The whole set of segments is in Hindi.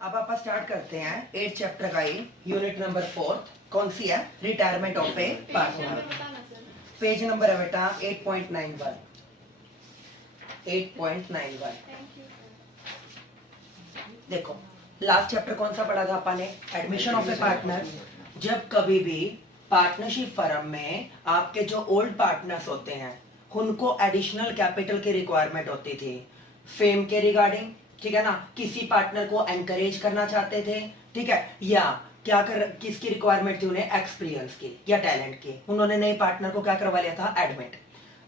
अब आप स्टार्ट करते हैं 8 चैप्टर का यूनिट नंबर 4। कौन सी है? Retirement of A partner. Page number है बेटा 8.91। 8.91। देखो लास्ट चैप्टर कौन सा पढ़ा था अपन ने? Admission of A partner. जब कभी भी पार्टनरशिप फर्म में आपके जो ओल्ड पार्टनर्स होते हैं उनको एडिशनल कैपिटल की रिक्वायरमेंट होती थी, फेम के रिगार्डिंग, ठीक है ना, किसी पार्टनर को एनकरेज करना चाहते थे, ठीक है, या क्या कर किसकी रिक्वायरमेंट थी उन्हें? एक्सपीरियंस की या टैलेंट की। उन्होंने नए पार्टनर को क्या करवा लिया था? एडमिट।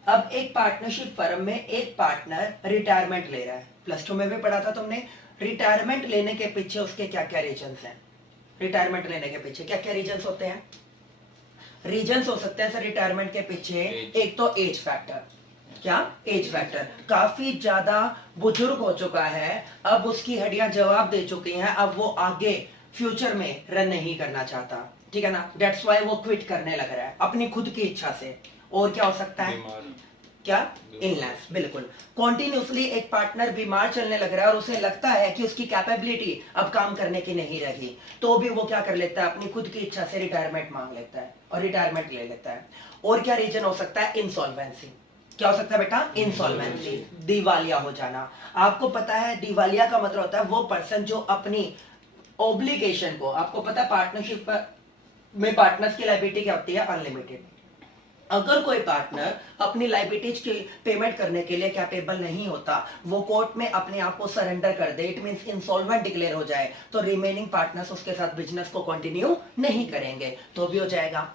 अब एक पार्टनरशिप फर्म में एक पार्टनर रिटायरमेंट ले रहा है, प्लस 2 में भी पढ़ा था तुमने। रिटायरमेंट लेने के पीछे उसके क्या क्या रीजंस हैं? रिटायरमेंट लेने के पीछे क्या क्या रीजंस होते हैं? रीजंस हो सकते हैं सर रिटायरमेंट के पीछे। एक तो एज फैक्टर। क्या? Age factor. काफी ज्यादा बुजुर्ग हो चुका है, अब उसकी हड्डियां जवाब दे चुकी हैं, अब वो आगे फ्यूचर में रन नहीं करना चाहता, ठीक है ना, दैट्स वाई वो क्विट करने लग रहा है अपनी खुद की इच्छा से। और क्या हो सकता है? क्या? इलनेस। बिल्कुल। कॉन्टिन्यूसली एक पार्टनर बीमार चलने लग रहा है और उसे लगता है कि उसकी कैपेबिलिटी अब काम करने की नहीं रही, तो भी वो क्या कर लेता है? अपनी खुद की इच्छा से रिटायरमेंट मांग लेता है और रिटायरमेंट ले लेता है। और क्या रीजन हो सकता है? इंसॉल्वेंसी। क्या हो सकता है बेटा? इंसॉल्वेंसी, दिवालिया हो जाना। आपको पता है दिवालिया का मतलब होता है वो पर्सन जो अपनी ऑब्लिगेशन को, आपको पता है पार्टनरशिप में पार्टनर्स की लायबिलिटी क्या होती है? अनलिमिटेड। अगर कोई पार्टनर अपनी लायबिलिटीज की पेमेंट करने के लिए कैपेबल नहीं होता, वो कोर्ट में अपने आप को सरेंडर कर दे, इट मींस इंसॉल्वेंट डिक्लेयर हो जाए, तो रिमेनिंग पार्टनर्स उसके साथ बिजनेस को कंटिन्यू नहीं करेंगे, तो भी हो जाएगा।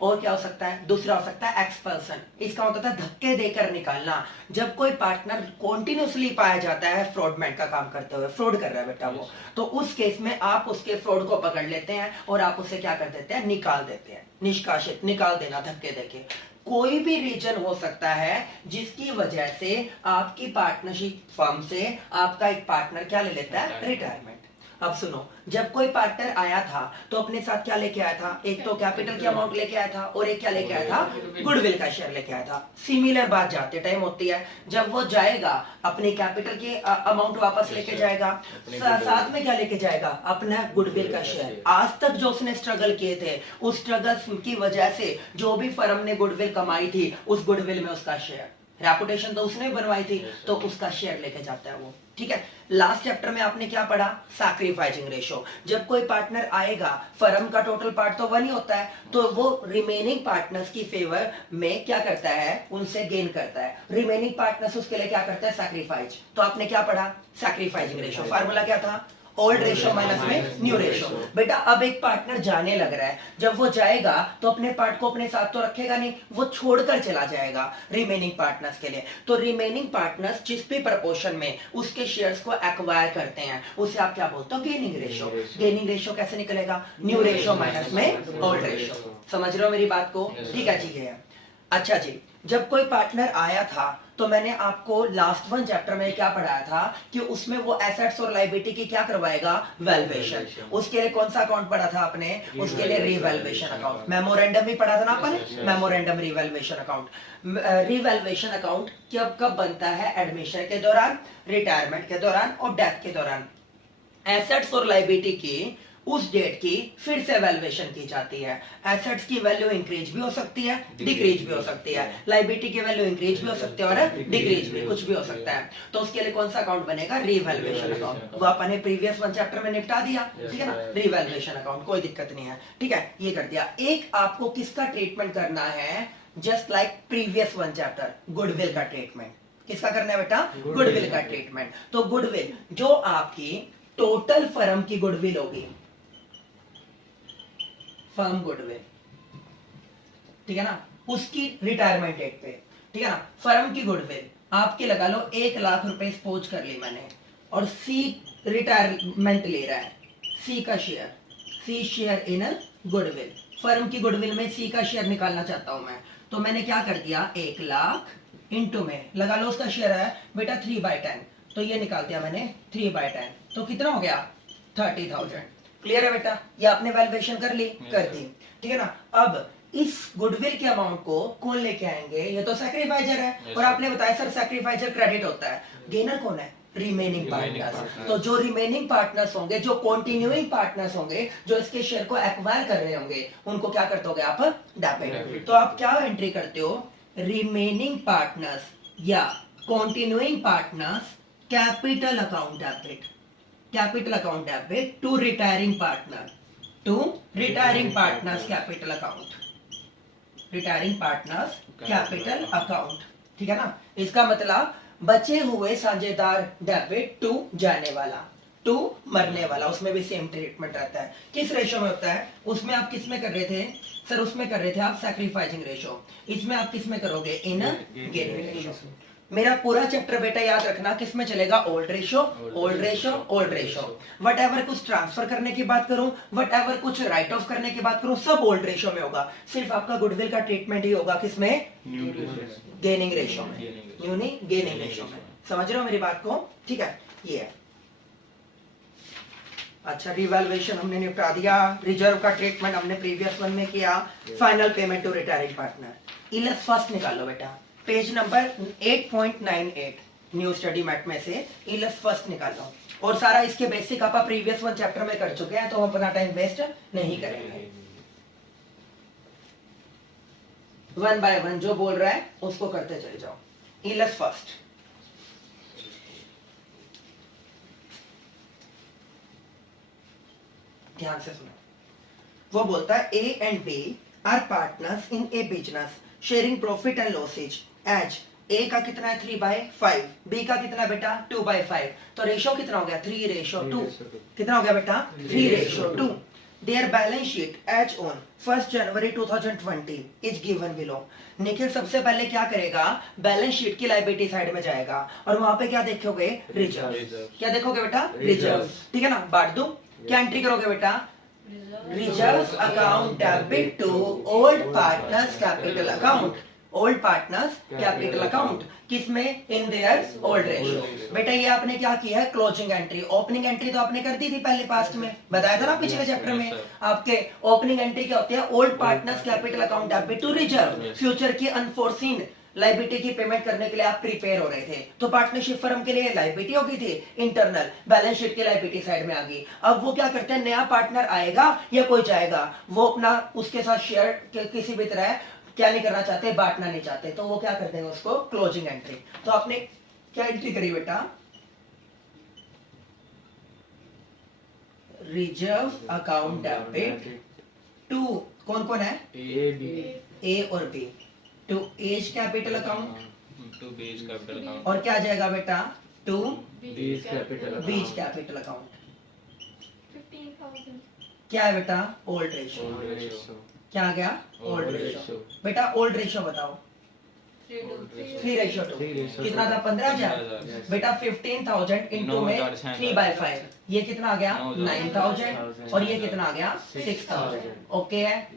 और क्या हो सकता है? दूसरा हो सकता है एक्सपल्सन। इसका मतलब है धक्के देकर निकालना। जब कोई पार्टनर कॉन्टिन्यूसली पाया जाता है फ्रॉडमेंट का काम करते हुए, फ्रॉड कर रहा है बेटा वो, तो उस केस में आप उसके फ्रॉड को पकड़ लेते हैं और आप उसे क्या कर देते हैं? निकाल देते हैं। निष्कासित, निकाल देना धक्के देके। कोई भी रीजन हो सकता है जिसकी वजह से आपकी पार्टनरशिप फर्म से आपका एक पार्टनर क्या ले लेता है? रिटायरमेंट। अब सुनो, जब कोई पार्टनर आया था तो अपने साथ क्या लेके आया था? एक तो कैपिटल की अमाउंट लेके आया था और एक क्या लेके आया था? गुडविल का शेयर लेके आया था। सिमिलर बात जाते टाइम होती है, जब वो जाएगा अपनी कैपिटल की अमाउंट वापस लेके जाएगा, साथ में क्या लेके जाएगा? अपना गुडविल का शेयर। आज तक जो उसने स्ट्रगल किए थे, उस स्ट्रगल की वजह से जो भी फर्म ने गुडविल कमाई थी, उस गुडविल में उसका शेयर, रेपुटेशन तो उसने बनवाई थी, तो उसका शेयर लेके जाता है वो, ठीक है। लास्ट चैप्टर में आपने क्या पढ़ा? Sacrificing ratio. जब कोई पार्टनर आएगा, फर्म का टोटल पार्ट तो 1 ही होता है, तो वो रिमेनिंग पार्टनर्स की फेवर में क्या करता है? उनसे गेन करता है। रिमेनिंग पार्टनर्स उसके लिए क्या करता है? सैक्रिफाइस। तो आपने क्या पढ़ा? Sacrificing ratio. फार्मूला क्या था? ओल्ड रेशो माइनस में न्यू रेशो। बेटा अब एक पार्टनर जाने लग रहा है, जब वो जाएगा तो अपने पार्ट को अपने साथ तो रखेगा नहीं, वो छोड़कर चला जाएगा रिमेनिंग पार्टनर्स के लिए। तो रिमेनिंग पार्टनर्स जिस भी प्रपोर्शन में उसके शेयर्स को एक्वायर करते हैं, उसे आप क्या बोलते हो? Gaining ratio. गेनिंग रेशो कैसे निकलेगा? न्यू रेशो माइनस में ओल्ड रेशो। समझ रहे हो मेरी बात को? ठीक है जी है। अच्छा जी, जब कोई पार्टनर आया था तो मैंने आपको लास्ट 1 चैप्टर में क्या पढ़ाया था कि उसमें वो एसेट्स और लायबिलिटी की क्या करवाएगा? वैल्यूएशन। उसके लिए कौन सा अकाउंट पढ़ा था आपने? उसके लिए रिवैल्यूएशन अकाउंट। मेमोरेंडम भी पढ़ा था ना अपन, memorandum revaluation account. Revaluation account कब कब बनता है? एडमिशन के दौरान, रिटायरमेंट के दौरान और डेथ के दौरान। एसेट्स और लायबिलिटी की उस डेट की फिर से वैल्यूएशन की जाती है। एसेट्स की वैल्यू इंक्रीज भी हो सकती है, डिक्रीज भी हो सकती है, लायबिलिटी की वैल्यू इंक्रीज भी हो सकती है और डिक्रीज भी, कुछ भी हो सकता है। तो उसके लिए कौन सा अकाउंट बनेगा? Revaluation account. वो अपन ने प्रीवियस 1 चैप्टर में निपटा दिया, ठीक है ना, रिवैल्यूएशन अकाउंट, कोई दिक्कत नहीं है, ठीक है, ये कर दिया। एक आपको किसका ट्रीटमेंट करना है? Just like previous 1 chapter, goodwill का ट्रीटमेंट। किसका करना है बेटा? गुडविल का ट्रीटमेंट। तो गुडविल जो आपकी टोटल फर्म की गुडविल होगी, फर्म गुडविल, ठीक है ना, उसकी रिटायरमेंट डेट पे, ठीक है ना, फर्म की गुडविल आपके लगा लो 1 लाख रुपए स्पोज कर ली मैंने, और सी रिटायरमेंट ले रहा है, सी का share, C share in goodwill. Firm की गुडविल में सी का शेयर निकालना चाहता हूं मैं, तो मैंने क्या कर दिया? 1 लाख इंटू में लगा लो उसका शेयर है बेटा 3/10, तो ये निकाल दिया मैंने 3/10, तो कितना हो गया? 30,000। क्लियर है बेटा? ये आपने वैल्यूएशन कर ली, कर दी, ठीक है ना। अब इस गुडविल के अमाउंट को कौन लेके आएंगे? ये तो सैक्रिफाइजर है, और आपने बताया सर सैक्रिफाइजर क्रेडिट होता है, गेनर कौन है? Remaining partners. तो जो रिमेनिंग पार्टनर्स होंगे, जो कंटिन्यूइंग पार्टनर्स होंगे, जो इसके शेयर को एक्वायर कर रहे होंगे, उनको क्या करते होगे आप? डेबिट। तो आप क्या एंट्री करते हो? रिमेनिंग पार्टनर्स या continuing partners capital account debit, capital account debit to retiring partner, to retiring partners capital account, retiring partners capital account. ठीक है ना? इसका मतलब बचे हुए साझेदार डेबिट टू जाने वाला, टू मरने वाला, उसमें भी सेम ट्रीटमेंट रहता है। किस रेशो में होता है? उसमें आप किस में कर रहे थे सर? उसमें कर रहे थे आप सैक्रिफाइसिंग रेशो। इसमें आप किस में करोगे? In gaining ratio. मेरा पूरा चैप्टर बेटा याद रखना किस में चलेगा? Old ratio, old ratio, old ratio. What ever कुछ ट्रांसफर करने की बात करूं, वट एवर कुछ राइट ऑफ करने की बात करूं, सब ओल्ड रेशो में होगा। सिर्फ आपका गुडविल का ट्रीटमेंट ही होगा किसमें? गेनिंग रेशो में, न्यू नहीं गेनिंग रेशो में। समझ रहे हो मेरी बात को? ठीक है, ये है। अच्छा, रिवैल्यूएशन हमने निपटा दिया, रिजर्व का ट्रीटमेंट हमने प्रीवियस वन में किया, final payment to retiring partner. Illus first निकालो बेटा, page number 8.98 new study mat में से इलस फर्स्ट निकालो। और सारा इसके बेसिक आप प्रीवियस वन चैप्टर में कर चुके हैं, तो हम अपना टाइम वेस्ट नहीं करेंगे। वन बाय वन जो बोल रहा है उसको करते चले जाओ। इलस फर्स्ट, ध्यान से सुनो। वो बोलता है A and B are partners in a business sharing profit and losses as A का कितना है? 3/5, बी का कितना बेटा? 2/5। तो रेशो कितना हो गया? 3:2। कितना हो गया बेटा? 3:2। Their balance sheet as on 1 January 2020 is given below. Nikhil सबसे पहले क्या करेगा? बैलेंस शीट की लायबिलिटी साइड में जाएगा और वहां पे क्या देखोगे? रिजर्व। क्या देखोगे बेटा? रिजर्व। ठीक है ना? बांट दूं, क्या एंट्री करोगे बेटा? Reserve account debit to old partners capital account, old partners capital account. किसमें? In their old ratio. बेटा ये आपने क्या किया है? Closing entry. ओपनिंग एंट्री तो आपने कर दी थी पहले पास्ट में, बताया था ना पिछले चैप्टर में। आपके ओपनिंग एंट्री क्या होती है? Old partners capital account debit to reserve. Future की अनफोर्सीन लाइबिलिटी की पेमेंट करने के लिए आप प्रिपेयर हो रहे थे, तो पार्टनरशिप फर्म के लिए लाइबिलिटी हो गई थी इंटरनल, बैलेंस शीट की लाइबिलिटी साइड में आ गई। अब वो क्या करते हैं? नया पार्टनर आएगा या कोई जाएगा, वो अपना उसके साथ शेयर किसी भी तरह क्या नहीं करना चाहते? बांटना नहीं चाहते, तो वो क्या कर देंगे? उसको क्लोजिंग एंट्री। तो आपने क्या एंट्री करी बेटा? रिजर्व अकाउंट डेबिट टू, कौन कौन है? ए और B, to A's capital account, to B's capital account. और क्या जाएगा बेटा? टू बीज कैपिटल बीज कैपिटल अकाउंट। 15,000। क्या है बेटा? Old ratio. क्या आ गया? Old ratio. बेटा ओल्ड रेशो बताओ। 3:2। कितना था? 15,000। बेटा 15,000 इंटू में 3/5, ये कितना आ गया? 9,000। और ये कितना आ गया? 6,000। ओके है,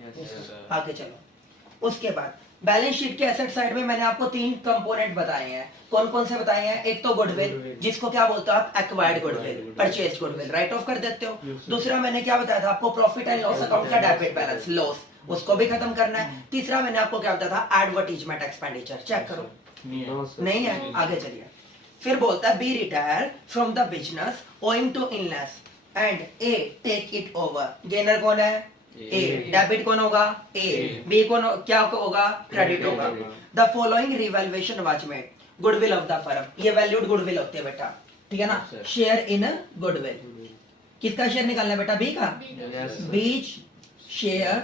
आगे चलो। उसके बाद बैलेंस शीट के एसेट साइड में मैंने आपको 3 कंपोनेंट बताए हैं। कौन कौन से बताए हैं? एक तो गुडविल, जिसको क्या बोलते हो आप? Acquired goodwill, purchase goodwill, right of कर देते हो। दूसरा मैंने क्या बताया था आपको? प्रॉफिट एंड लॉस अकाउंट का डेबिट बैलेंस, लॉस, उसको भी खत्म करना है। तीसरा मैंने आपको क्या बताया था? Advertisement expenditure. चेक करो, नहीं है, आगे चलिए। फिर बोलता है B retire from the business owing to illness and A take it over. Gainer कौन है? ए। डेबिट कौन होगा? ए। बी कौन क्या होगा? क्रेडिट होगा। The following revaluation was made, goodwill of the firm, ये वैल्यूड गुडविल होती है बेटा, ठीक है ना? शेयर इन गुडविल, किसका शेयर निकालना है बेटा? बी का। बीज शेयर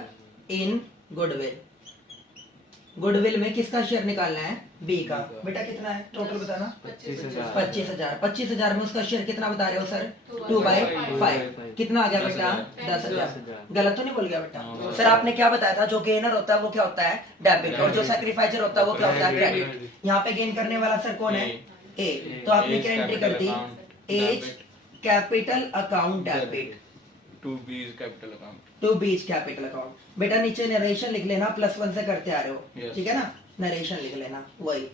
इन गुडविल, गुडविल में किसका शेयर निकालना है? बी का। बेटा कितना है टोटल बताना? 25,000। 25,000 में उसका शेयर कितना बता रहे हो सर? 2/5। कितना आ गया बेटा? 10,000। गलत तो नहीं बोल गया बेटा? सर आपने क्या बताया था? जो गेनर होता है वो क्या होता है? डेबिट, और जो सैक्रिफाइसर होता है वो क्या होता है? क्रेडिट। यहाँ पे गेन करने वाला सर कौन है? ए। तो आपने क्या एंट्री कर दी? A's capital account debit to B's capital account, to B's capital account. बेटा नीचे नरेशन लिख लेना, +1 से करते आ रहे हो, Yes. ठीक है ना? नरेशन लिख लेना, वही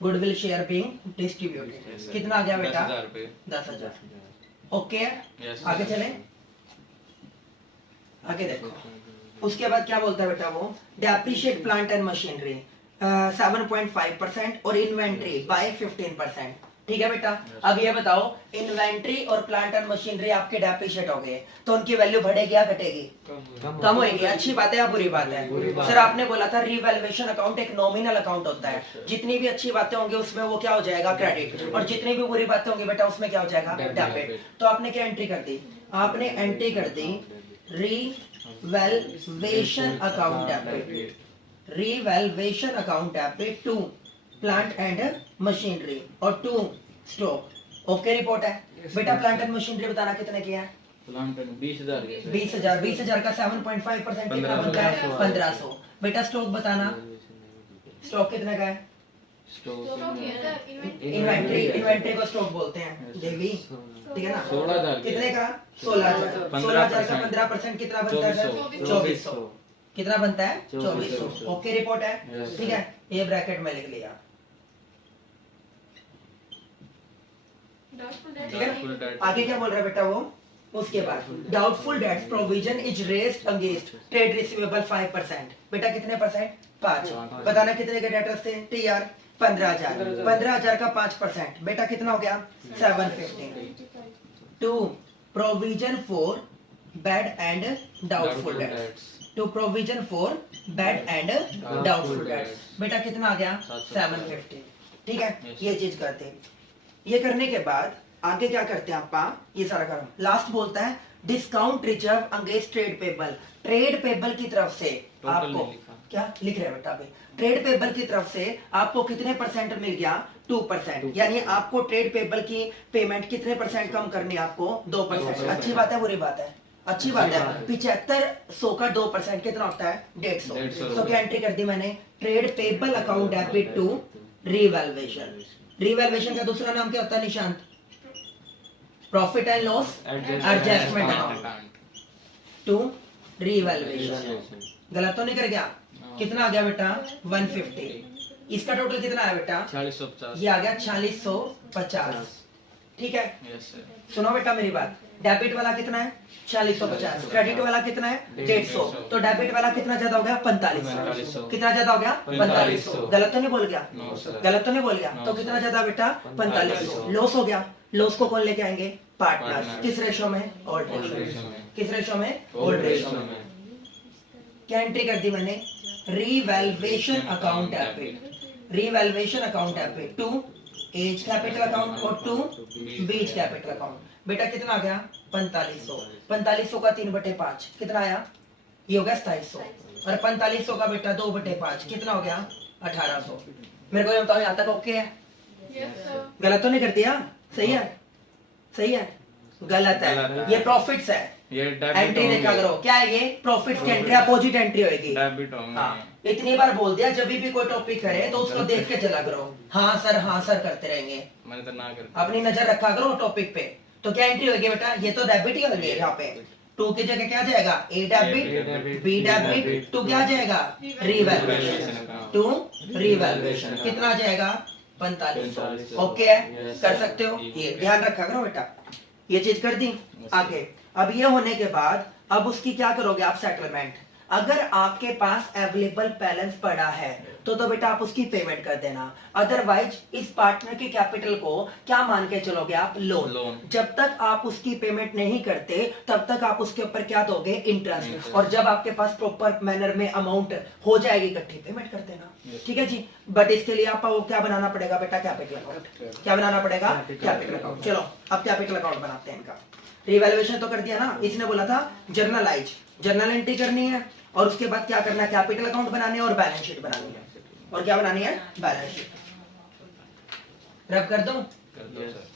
गुडविल शेयर बीइंग डिस्ट्रीब्यूटेड। कितना आ गया बेटा? 10,000 रुपए। 10,000। Okay, Yes. आगे चले, आगे देखो। उसके बाद क्या बोलता है बेटा वो? डेप्रिशिएट प्लांट एंड मशीनरी 7.5% और इन्वेंट्री बाय 15%। ठीक है बेटा। अब ये बताओ, इन्वेंट्री और प्लांट एंड मशीनरी आपके डेप्रिशिएट हो गए, तो उनकी वैल्यू बढ़ेगी या घटेगी? कम होगी। अच्छी बात है या बुरी बात है? सर आपने बोला था रिवैल्यूएशन अकाउंट एक नॉमिनल अकाउंट होता है, जितनी भी अच्छी बातें होंगी उसमें वो क्या हो जाएगा? क्रेडिट। और जितनी भी बुरी बातें होंगी बेटा उसमें क्या हो जाएगा? डेबिट। तो आपने क्या एंट्री कर दी? आपने एंट्री कर दी revaluation account debit, revaluation account debit to plant and machinery और टू स्टॉक। ओके रिपोर्ट है बेटा। प्लांट एंड मशीनरी बताना कितने की है? प्लांट 20,000 20,000 का 7.5% कितना बनता है? 1500। बेटा स्टॉक बताना, स्टॉक कितने का है? इन्वेंट्री, इन्वेंट्री को स्टॉक बोलते हैं देवी, ठीक है ना? 16,000 कितने का? 16,000। 16,000 का 15% कितना बनता है? 2400। कितना बनता है? 2400। ओके रिपोर्ट है, ठीक है। ये ब्रैकेट में लिख लिया, ठीक है। आगे क्या बोल रहा है बेटा वो? उसके बाद doubtful debts provision is raised against trade receivable 5%। बेटा कितने परसेंट? 5। बताना कितने के डेटर्स थे? टीआर 15,000। 15,000 का 5% बेटा कितना हो गया? 750। To provision for bad and doubtful debts, to provision for bad and doubtful debts बेटा कितना आ गया? 750। ठीक है, ये चीज करते हैं। ये करने के बाद आगे क्या करते हैं आपका? ये सारा काम लास्ट बोलता है discount reserve against trade payable. Trade payable की तरफ से आपको क्या लिख रहे हैं बेटा? अभी ट्रेड पेबल की तरफ से आपको कितने परसेंट मिल गया? 2%। यानी आपको ट्रेड पेबल की पेमेंट कितने परसेंट कम करनी है? आपको 2%। अच्छी बात है बुरी बात है? अच्छी बात है। 7500 का 2% कितना होता है? 150। तो क्या एंट्री कर दी मैंने? Trade payable account debit to revaluation. Revaluation का दूसरा नाम क्या होता है Nishant? Profit and loss adjustment account to revaluation. गलत तो नहीं कर गया? कितना आ गया बेटा? 150। इसका टोटल कितना आया बेटा? 4650। ये आ गया 4650। ठीक है, यस सर। सुनो बेटा मेरी बात। डेबिट वाला कितना है? 4650। क्रेडिट वाला कितना है? 150। तो डेबिट वाला कितना ज्यादा हो गया? 4500। कितना ज्यादा हो गया? 4500। गलत तो नहीं बोल गया? No sir. गलत तो नहीं बोल गया? तो कितना ज्यादा बेटा? 4500। लॉस हो गया। लॉस को कौन लेके आएंगे? पार्टनर्स। किस रेशो में? ओल्ड रेशो में। किस रेशो में? ओल्ड रेशो में। क्या एंट्री कर दी मैंने? Revaluation account debit, revaluation account debit to A's capital account और टू बीज कैपिटल अकाउंट। बेटा कितना आ गया? 4500। 4500 का 3/5 कितना आया? ये हो गया 2700। और 4500 का बेटा 2/5 कितना हो गया? 1800। मेरे को ये बताओ यहाँ तक ओके है? गलत तो नहीं कर दिया? सही है? सही है? गलत है। ये प्रॉफिट्स है। ये एंट्री देखा करो, क्या है ये? प्रॉफिट्स की एंट्री अपोजिट एंट्री होगी। डेबिट होंगे। हाँ, इतनी बार बोल दिया, जब भी कोई टॉपिक करे तो उसको देख के चला करो। हाँ सर करते रहेंगे। मैंने तो ना कर। अपनी नजर रखा करो टॉपिक पे। तो क्या एंट्री होगी बेटा? ये तो डेबिट ही होगी यहाँ पे। टू की जगह क्या जाएगा? A debit, B debit, to क्या जाएगा? Revaluation, to revaluation. कितना आ जाएगा? 4500। ओके है, कर सकते हो। ये ध्यान रखा करो बेटा। ये चीज कर दी। आगे अब ये होने के बाद अब उसकी क्या करोगे आप? सेटलमेंट। अगर आपके पास अवेलेबल बैलेंस पड़ा है तो बेटा आप उसकी पेमेंट कर देना। अदरवाइज इस पार्टनर के कैपिटल को क्या मान के चलोगे आप? लोन। जब तक आप उसकी पेमेंट नहीं करते तब तक आप उसके ऊपर क्या दोगे? इंटरेस्ट। और जब आपके पास प्रॉपर मैनर में अमाउंट हो जाएगी इकट्ठी, पेमेंट कर देना। ठीक है जी। बट इसके लिए आपको क्या बनाना पड़ेगा बेटा? Capital account. क्या बनाना पड़ेगा? Capital account. चलो अब कैपिटल अकाउंट बनाते हैं इनका। रिवैल्यूएशन तो कर दिया ना। इसने बोला था जर्नलाइज, जर्नल एंट्री करनी है और उसके बाद क्या करना है? कैपिटल अकाउंट बनाने हैं और बैलेंस शीट बनानी है। और क्या बनानी है? Balance sheet. रब कर दो? कर दो सर।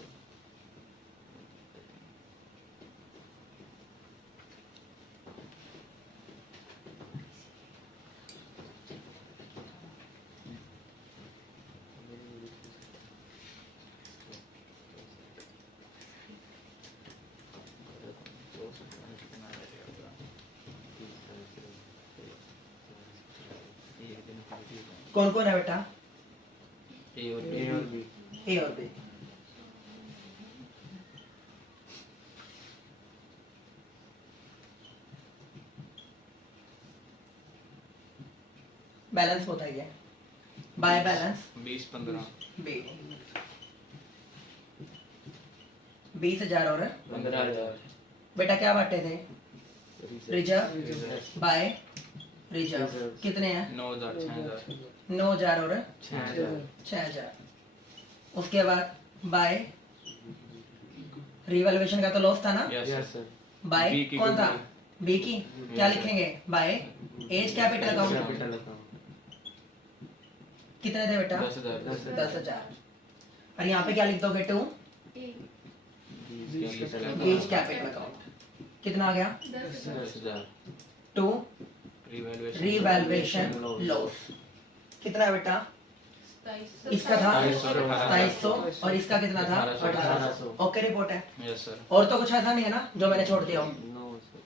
कौन कौन है बेटा? ए और बी। ए और बी। बैलेंस बताइए। By balance 20-15। बी। 20,000 और 15,000 बेटा क्या बांटे थे? Reserve by reserve reserve. कितने हैं? 9,000 6,000 9,000 और 6,000 6,000। उसके बाद बाय रिवैल्यूएशन का तो लॉस था ना, yes yes sir by B की कौन था? goodwill। बी की क्या लिखेंगे? By A's capital account capital account कितने थे बेटा? 10,000 10,000। और यहाँ पे क्या लिख दोगे? टू एक एज कैपिटल अकाउंट कितना आ गया? 10,000 10,000 टू रिवैल्यूएशन रिवैल्यूएशन लॉस कितना है बेटा? 2700 इसका था 2700 और इसका कितना था? 1800। 1800। ओके रिपोर्ट है। यस सर और तो कुछ ऐसा नहीं है ना जो मैंने छोड़ दिया हो? 900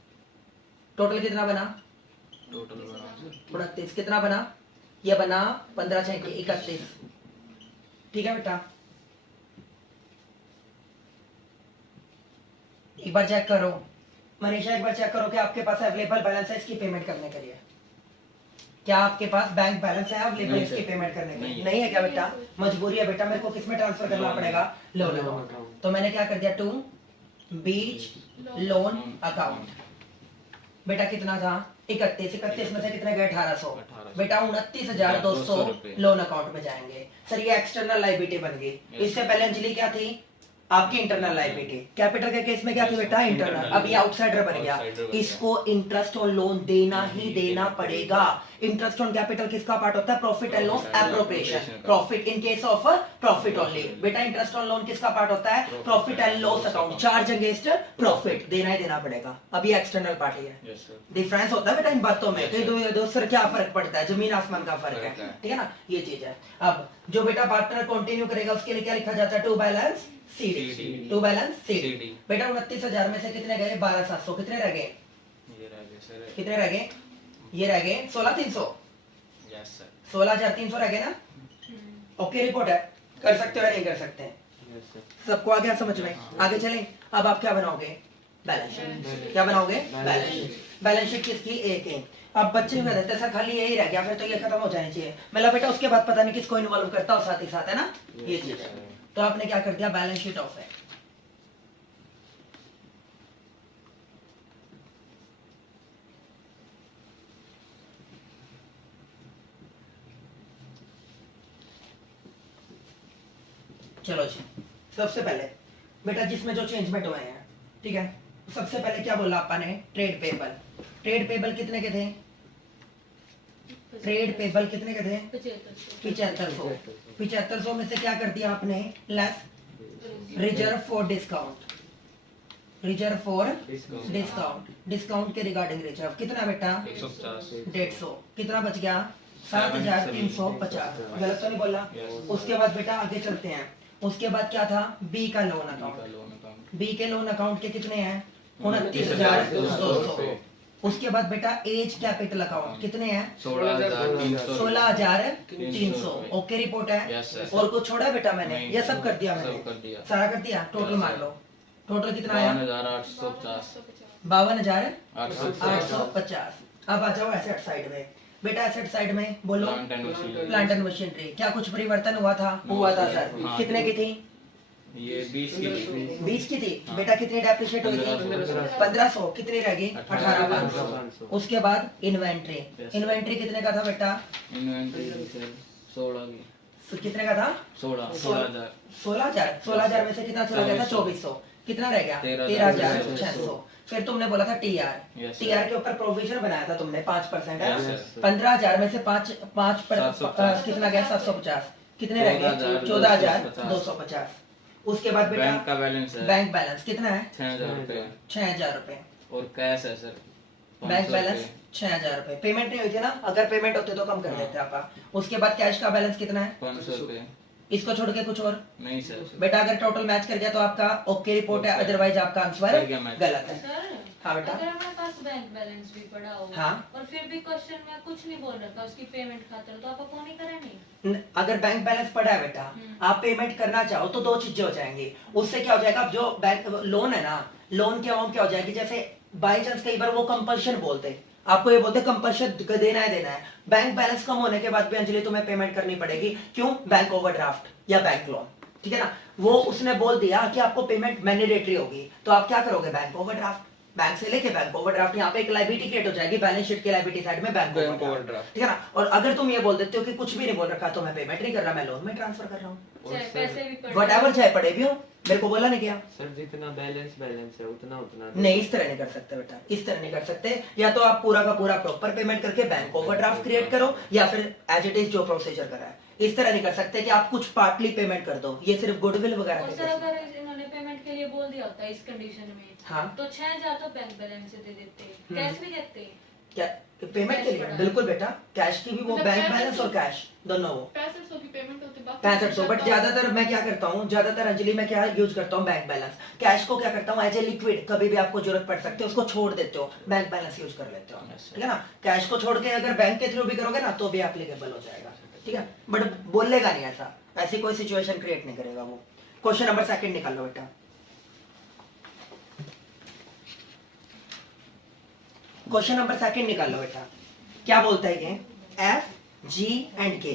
टोटल कितना बना? टोटल बना सर 29। कितना बना? ये बना 15 6 31। ठीक है बेटा, एक बार चेक करो मनीषा, एक बार चेक करो कि आपके पास अवेलेबल बैलेंस है इसकी पेमेंट करने के लिए। क्या आपके पास बैंक बैलेंस है अवेलेबल नहीं, इसकी सर। पेमेंट करने के लिए? नहीं। नहीं है क्या बेटा? नहीं, मजबूरी है बेटा, मेरे को किस में ट्रांसफर करना लोन। पड़ेगा? Loan loan account. अकाउंट। तो मैंने क्या कर दिया? To B's loan account. बेटा कितना था? 31 में से कितने गए? 1800। 1800। बेटा 29,200 रुपए। लोन अकाउंट में जाएंगे। सर ये एक्सटर्नल लाइबिलिटी बन गई। Yes. इससे पहले अंजलि क्या थी? आपकी इंटरनल लाइबिलिटी। कैपिटल के केस में क्या थी Yes, बेटा? इंटरनल। internal। अब ये आउटसाइडर बन गया। Outsider बन गया। इसको इंटरेस्ट ऑन लोन देना ही देना पड़ेगा। इंटरेस्ट ऑन कैपिटल किसका पार्ट होता है? Profit and loss Profit and appropriation. appropriation का। Profit in case of profit only. बेटा इंटरेस्ट ऑन लोन किसका पार्ट होता है? Profit and loss account. Charge against profit देना ही देना पड़ेगा। अब ये एक्सटर्नल पार्टी है। यस सर डिफरेंस होता है बेटा इन बातों में। Yes, कई sir. दोस्तों क्या फर्क पड़ता है? जमीन आसमान का फर्क है। फर्क है। ठीक है ना, ये चीज है। अब जो बेटा पार्टनर कंटिन्यू करेगा उसके लिए क्या लिखा जाता है? To balance CD. CD। To balance CD. CD। बेटा 29,000 में से कितने गए? 12,700। कितने रह गए? ये रह गया सर कितने रह गए? ये रह गए 16,300। यस सर 16,300 रह गए ना? ओके रिपोर्ट है। कर सकते हो या नहीं कर सकते हैं? यस सर सबको आ गया समझ में? आगे चलें। अब आप क्या बनाओगे? Balance sheet. क्या बनाओगे? Balance sheet. बैलेंस शीट किसकी? एक है। अब बच्चे में रहते सर खाली यही रह गया, फिर तो ये खत्म हो जानी चाहिए। मतलब बेटा उसके बाद पता नहीं किसको इन्वॉल्व करता और साथ ही साथ है ना, ये चीज है। तो आपने क्या कर दिया? बैलेंस शीट ऑफ है। चलो जी, सबसे पहले बेटा जिसमें जो चेंजमेंट हुए हैं, ठीक है, सबसे पहले क्या बोला आपने? Trade payable. ट्रेड पेबल कितने के थे? ट्रेड पेबल कितने के थे? 7500। 7500 में से क्या कर दिया आपने? Less reserve for discount. Reserve for discount discount. Discount के रिगार्डिंग रिजर्व कितना बेटा? 150 150। कितना बच गया? 7,350। गलत तो नहीं बोला? Yes. उसके बाद बेटा आगे चलते हैं। उसके बाद क्या था? बी का लोन का अकाउंट। लोन अकाउंट बी के लोन अकाउंट के कितने हैं? 29,200 29,200। उसके बाद बेटा एज कैपिटल अकाउंट कितने हैं? 16,300 16,300। ओके रिपोर्ट है। यस सर और कुछ छोड़ा बेटा मैंने? नहीं, ये सब कर दिया सब मैंने? कर दिया सारा कर दिया? टोटल Yes, मान sir. लो। टोटल कितना आया? 52,850 52,850। अब आ जाओ एसेट साइड में। बेटा एसेट साइड में बोलो। Plant and machinery plant and machinery. क्या कुछ परिवर्तन हुआ था? हुआ था सर। हाँ। कितने की थी? ये 20 की थी 20 की थी। हाँ। बेटा कितनी डेप्रिशिएट हुई थी? 1500। 1500। कितनी रह गई? 18,500। 18,500। उसके बाद इन्वेंट्री। Yes. इन्वेंट्री कितने का था बेटा? इन्वेंट्री सर 16 की कितने का था? 16,000 16,000। 16,000 में से कितना चला गया था? 2400। कितना रह गया? 13,600। 13,600। फिर तुमने बोला था टीआर। Yes, sir. टीआर के ऊपर प्रोविजन बनाया था तुमने 5% है Yes, ना? sir. 15,000 में से 5 750। कितना गया? 750। कितने रह गए? 14,250। 14,250। उसके बाद बैंक बेटा का बैलेंस है बैंक बैलेंस कितना है? 6,000 रुपए 6,000 रुपए। और कैश है सर बैंक 500 बैलेंस रुपए। 6,000 रुपए। पेमेंट नहीं हुई थी ना? अगर पेमेंट होते तो कम कर देते आपका। उसके बाद कैश का बैलेंस कितना है? 500 रुपए इसको छोड़ के कुछ और? नहीं सर बेटा अगर टोटल मैच कर गया तो आपका ओके रिपोर्ट है, अदरवाइज आपका आंसर कर गया match। गलत है। सर हाँ बेटा। अगर हमारे पास बैंक बैलेंस भी पड़ा हो हाँ। और फिर भी क्वेश्चन में कुछ नहीं बोल रखा उसकी पेमेंट खातर, तो आप कौन ही करा नहीं? अगर बैंक बैलेंस पड़ा है बेटा, आप पेमेंट करना चाहो तो दो चीजें हो जाएंगी। उससे क्या हो जाएगा? अब जो बैंक लोन है ना, लोन के अमाउंट क्या हो जाएगी? जैसे बाई चांस कई बार वो कंपल्शन बोलते, आपको ये बोलते कंपल्शन देना है देना है। बैंक बैलेंस कम होने के बाद भी अंजलि तुम्हें पेमेंट करनी पड़ेगी। क्यों? बैंक ओवरड्राफ्ट या बैंक लोन। ठीक है ना। वो उसने बोल दिया कि आपको पेमेंट मैंडेटरी होगी, तो आप क्या करोगे, बैंक ओवरड्राफ्ट, बैंक से लेके बैंक ओवरड्राफ्ट, यहाँ पे एक लायबिलिटी क्रिएट हो जाएगी बैलेंस शीट की लायबिलिटी साइड में बैंक बैंक ओवरड्राफ्ट, ओवरड्राफ्ट। ठीक है ना। और अगर तुम ये बोल देते हो कि कुछ भी नहीं बोल रखा तो मैं पेमेंट नहीं कर रहा, मैं लोन में ट्रांसफर कर रहा हूँ, चाहे पैसे भी पड़ वट एवर चाहे पड़े भी हो, मेरे को बोला नहीं क्या। सर जितना बैलेंस है उतना उतना नहीं, इस तरह नहीं कर सकते बेटा, इस तरह नहीं कर सकते। या तो आप पूरा का पूरा प्रॉपर पेमेंट करके बैंक ओवरड्राफ्ट क्रिएट करो, या फिर एज इट इज जो प्रोसीजर करा है, इस तरह नहीं कर सकते कि आप कुछ पार्टली पेमेंट कर दो, ये सिर्फ गुडविल वगैरह और के सर केस में। अगर इन्होंने पेमेंट के लिए बोल दिया होता है इस कंडीशन में, हाँ। तो 6,000 तो बैंक बैलेंस से दे देते, कैश भी देते। क्या पेमेंट के लिए? बिल्कुल बेटा, कैश की भी वो मतलब बैंक कैश बैलेंस और कैश दोनों वो 6500 की पेमेंट होती है, 6500। बट ज्यादातर मैं क्या करता हूँ, ज्यादातर अंजलि मैं क्या यूज करता हूँ, बैंक बैलेंस। कैश को क्या करता हूँ, एज ए लिक्विड, कभी भी आपको जरूरत पड़ सकती है उसको छोड़ देते हो, बैंक बैलेंस यूज कर लेते हो, ठीक है ना। कैश को छोड़ के अगर बैंक के थ्रू भी करोगे ना तो भी एप्लीकेबल हो जाएगा, ठीक है। बट बोलेगा नहीं ऐसा, ऐसी कोई सिचुएशन क्रिएट नहीं करेगा वो। क्वेश्चन नंबर 2 निकालो बेटा। क्वेश्चन नंबर 2 निकाल लो बेटा। क्या बोलता है ये, F G and K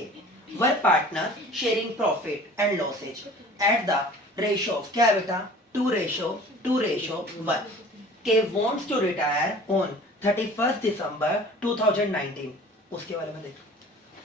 were partners sharing profit and losses at the ratio, क्या है बेटा, 2:1। K wants to retire on 31 December 2019। उसके बारे में देखो,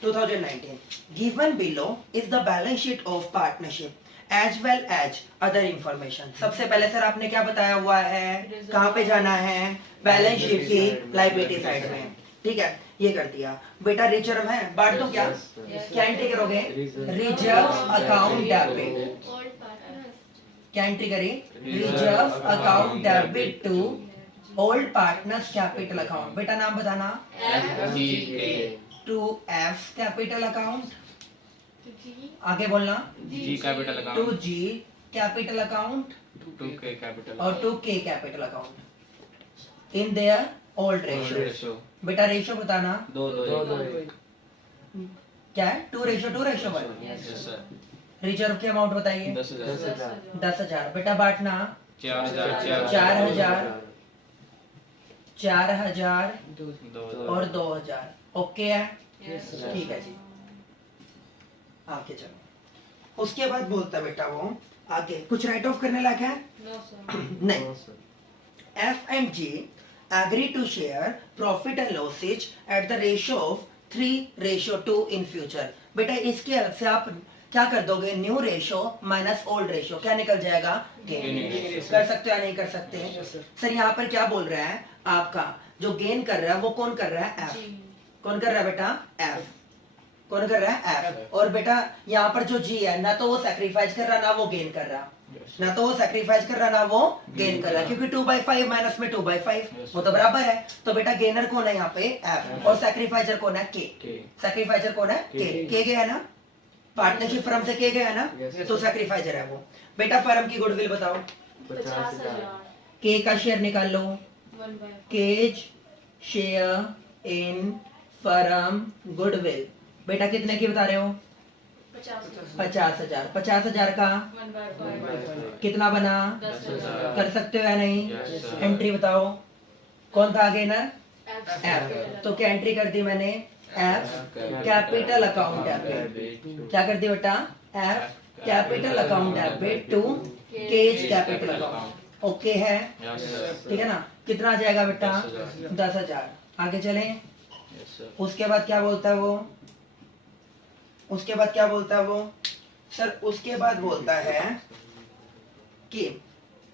2019 given below is the balance sheet of partnership as well as other information. सबसे पहले सर आपने क्या बताया हुआ है, कहाँ पे जाना है, बैलेंस शीट की लायबिलिटी साइड में, ठीक है। ये कर दिया बेटा, रिजर्व है, बांट दो क्या, क्या एंट्री करोगे, reserve account debit, old partners क्या एंट्री करी, reserve account debit to old partners capital account. बेटा नाम बताना, to F capital account, G आगे बोलना, G capital to account, G capital account 2K capital और 2K capital account in their old ratio. Ratio बेटा रेशियो बताना, 2:1। क्या है, 2:1। Yes sir. रिजर्व की अमाउंट बताइए, 10,000, 10,000। बेटा बांटना, 4,000, 4,000, 4,000 2,000 और 2,000। ओके है, ठीक है जी। आगे चलो, उसके बाद बोलता है बेटा वो आगे कुछ राइट ऑफ करने लायक है, नो सर। नहीं। F and G agree to share profit and losses at the ratio of 3:2 in future। बेटा इसके अलग से आप क्या कर दोगे, new ratio minus old ratio, क्या निकल जाएगा, गेन। कर सकते हो या नहीं कर सकते। सर यहाँ पर क्या बोल रहा है, आपका जो गेन कर रहा है वो कौन कर रहा है, एफ। कौन कर रहा है बेटा, एफ। कौन कर रहा है, एफ। और बेटा यहाँ पर जो जी है, ना तो वो सैक्रिफाइस कर रहा ना वो गेन कर रहा, ना तो वो सैक्रिफाइस कर रहा ना वो गेन कर रहा, क्योंकि 2/5 माइनस में 2/5 वो तो बराबर है। तो बेटा गेनर कौन है यहाँ पे, एफ, और सैक्रिफाइसर कौन है, के। सैक्रिफाइसर कौन है, के गया है ना, पार्टनरशिप फर्म से के गया है ना, तो सैक्रिफाइसर है वो। बेटा फर्म की गुडविल बताओ, 50,000 के का शेयर निकाल लो, 1/4 K's share in firm goodwill. बेटा कितने की बता रहे हो, 50,000। 50,000 का 1/5 कितना बना, 10,000। कर सकते हो या नहीं, Yes, sir. एंट्री बताओ, कौन था आगे ना, F एफ। तो क्या एंट्री कर दी मैंने, एफ कैपिटल अकाउंट डेबिट। क्या कर दी बेटा, F capital account debit to K's capital account. Okay है, यस सर। ठीक है ना। कितना आ जाएगा बेटा, 10,000। 10,000। आगे चलें, यस सर। उसके बाद क्या बोलता है वो, उसके बाद क्या बोलता है वो, सर उसके बाद बोलता है कि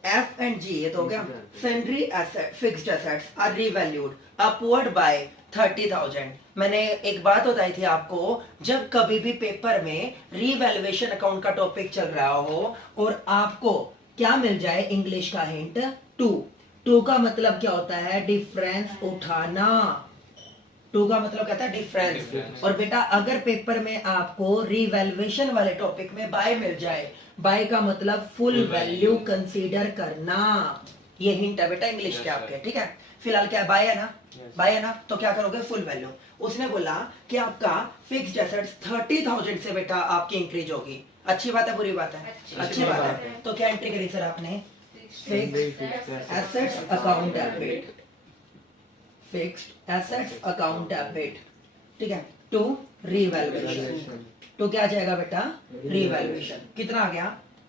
एफ एंड जी, ये तो हो गया, sundry asset fixed assets are revalued upward by 30,000। मैंने एक बात बताई थी आपको, जब कभी भी पेपर में रीवैल्यूएशन अकाउंट का टॉपिक चल रहा हो और आपको क्या मिल जाए, इंग्लिश का हिंट, टू का मतलब क्या होता है, डिफरेंस उठाना। टू का मतलब कहता है डिफरेंस। Difference। और बेटा अगर पेपर में आपको रिवैल्यूएशन वाले टॉपिक में बाय मिल जाए, बाय का मतलब full Full value value। Consider करना, ये हिंट है बेटा इंग्लिश Yes, के आपके, sir। ठीक है। फिलहाल क्या बाय है ना, Yes। बाय है ना, तो क्या करोगे, फुल वैल्यू। उसने बोला कि आपका फिक्स्ड एसेट्स 30,000 से बेटा आपकी इंक्रीज होगी। अच्छी बात है, बुरी बात है, अच्छी बात है। तो क्या एंट्री करी सर आपने, fixed assets account debit, fixed assets account debit, ठीक है, टू रीवैल्यूएशन। तो क्या आ जाएगा बेटा, रीवैल्यूएशन। कितना आ गया,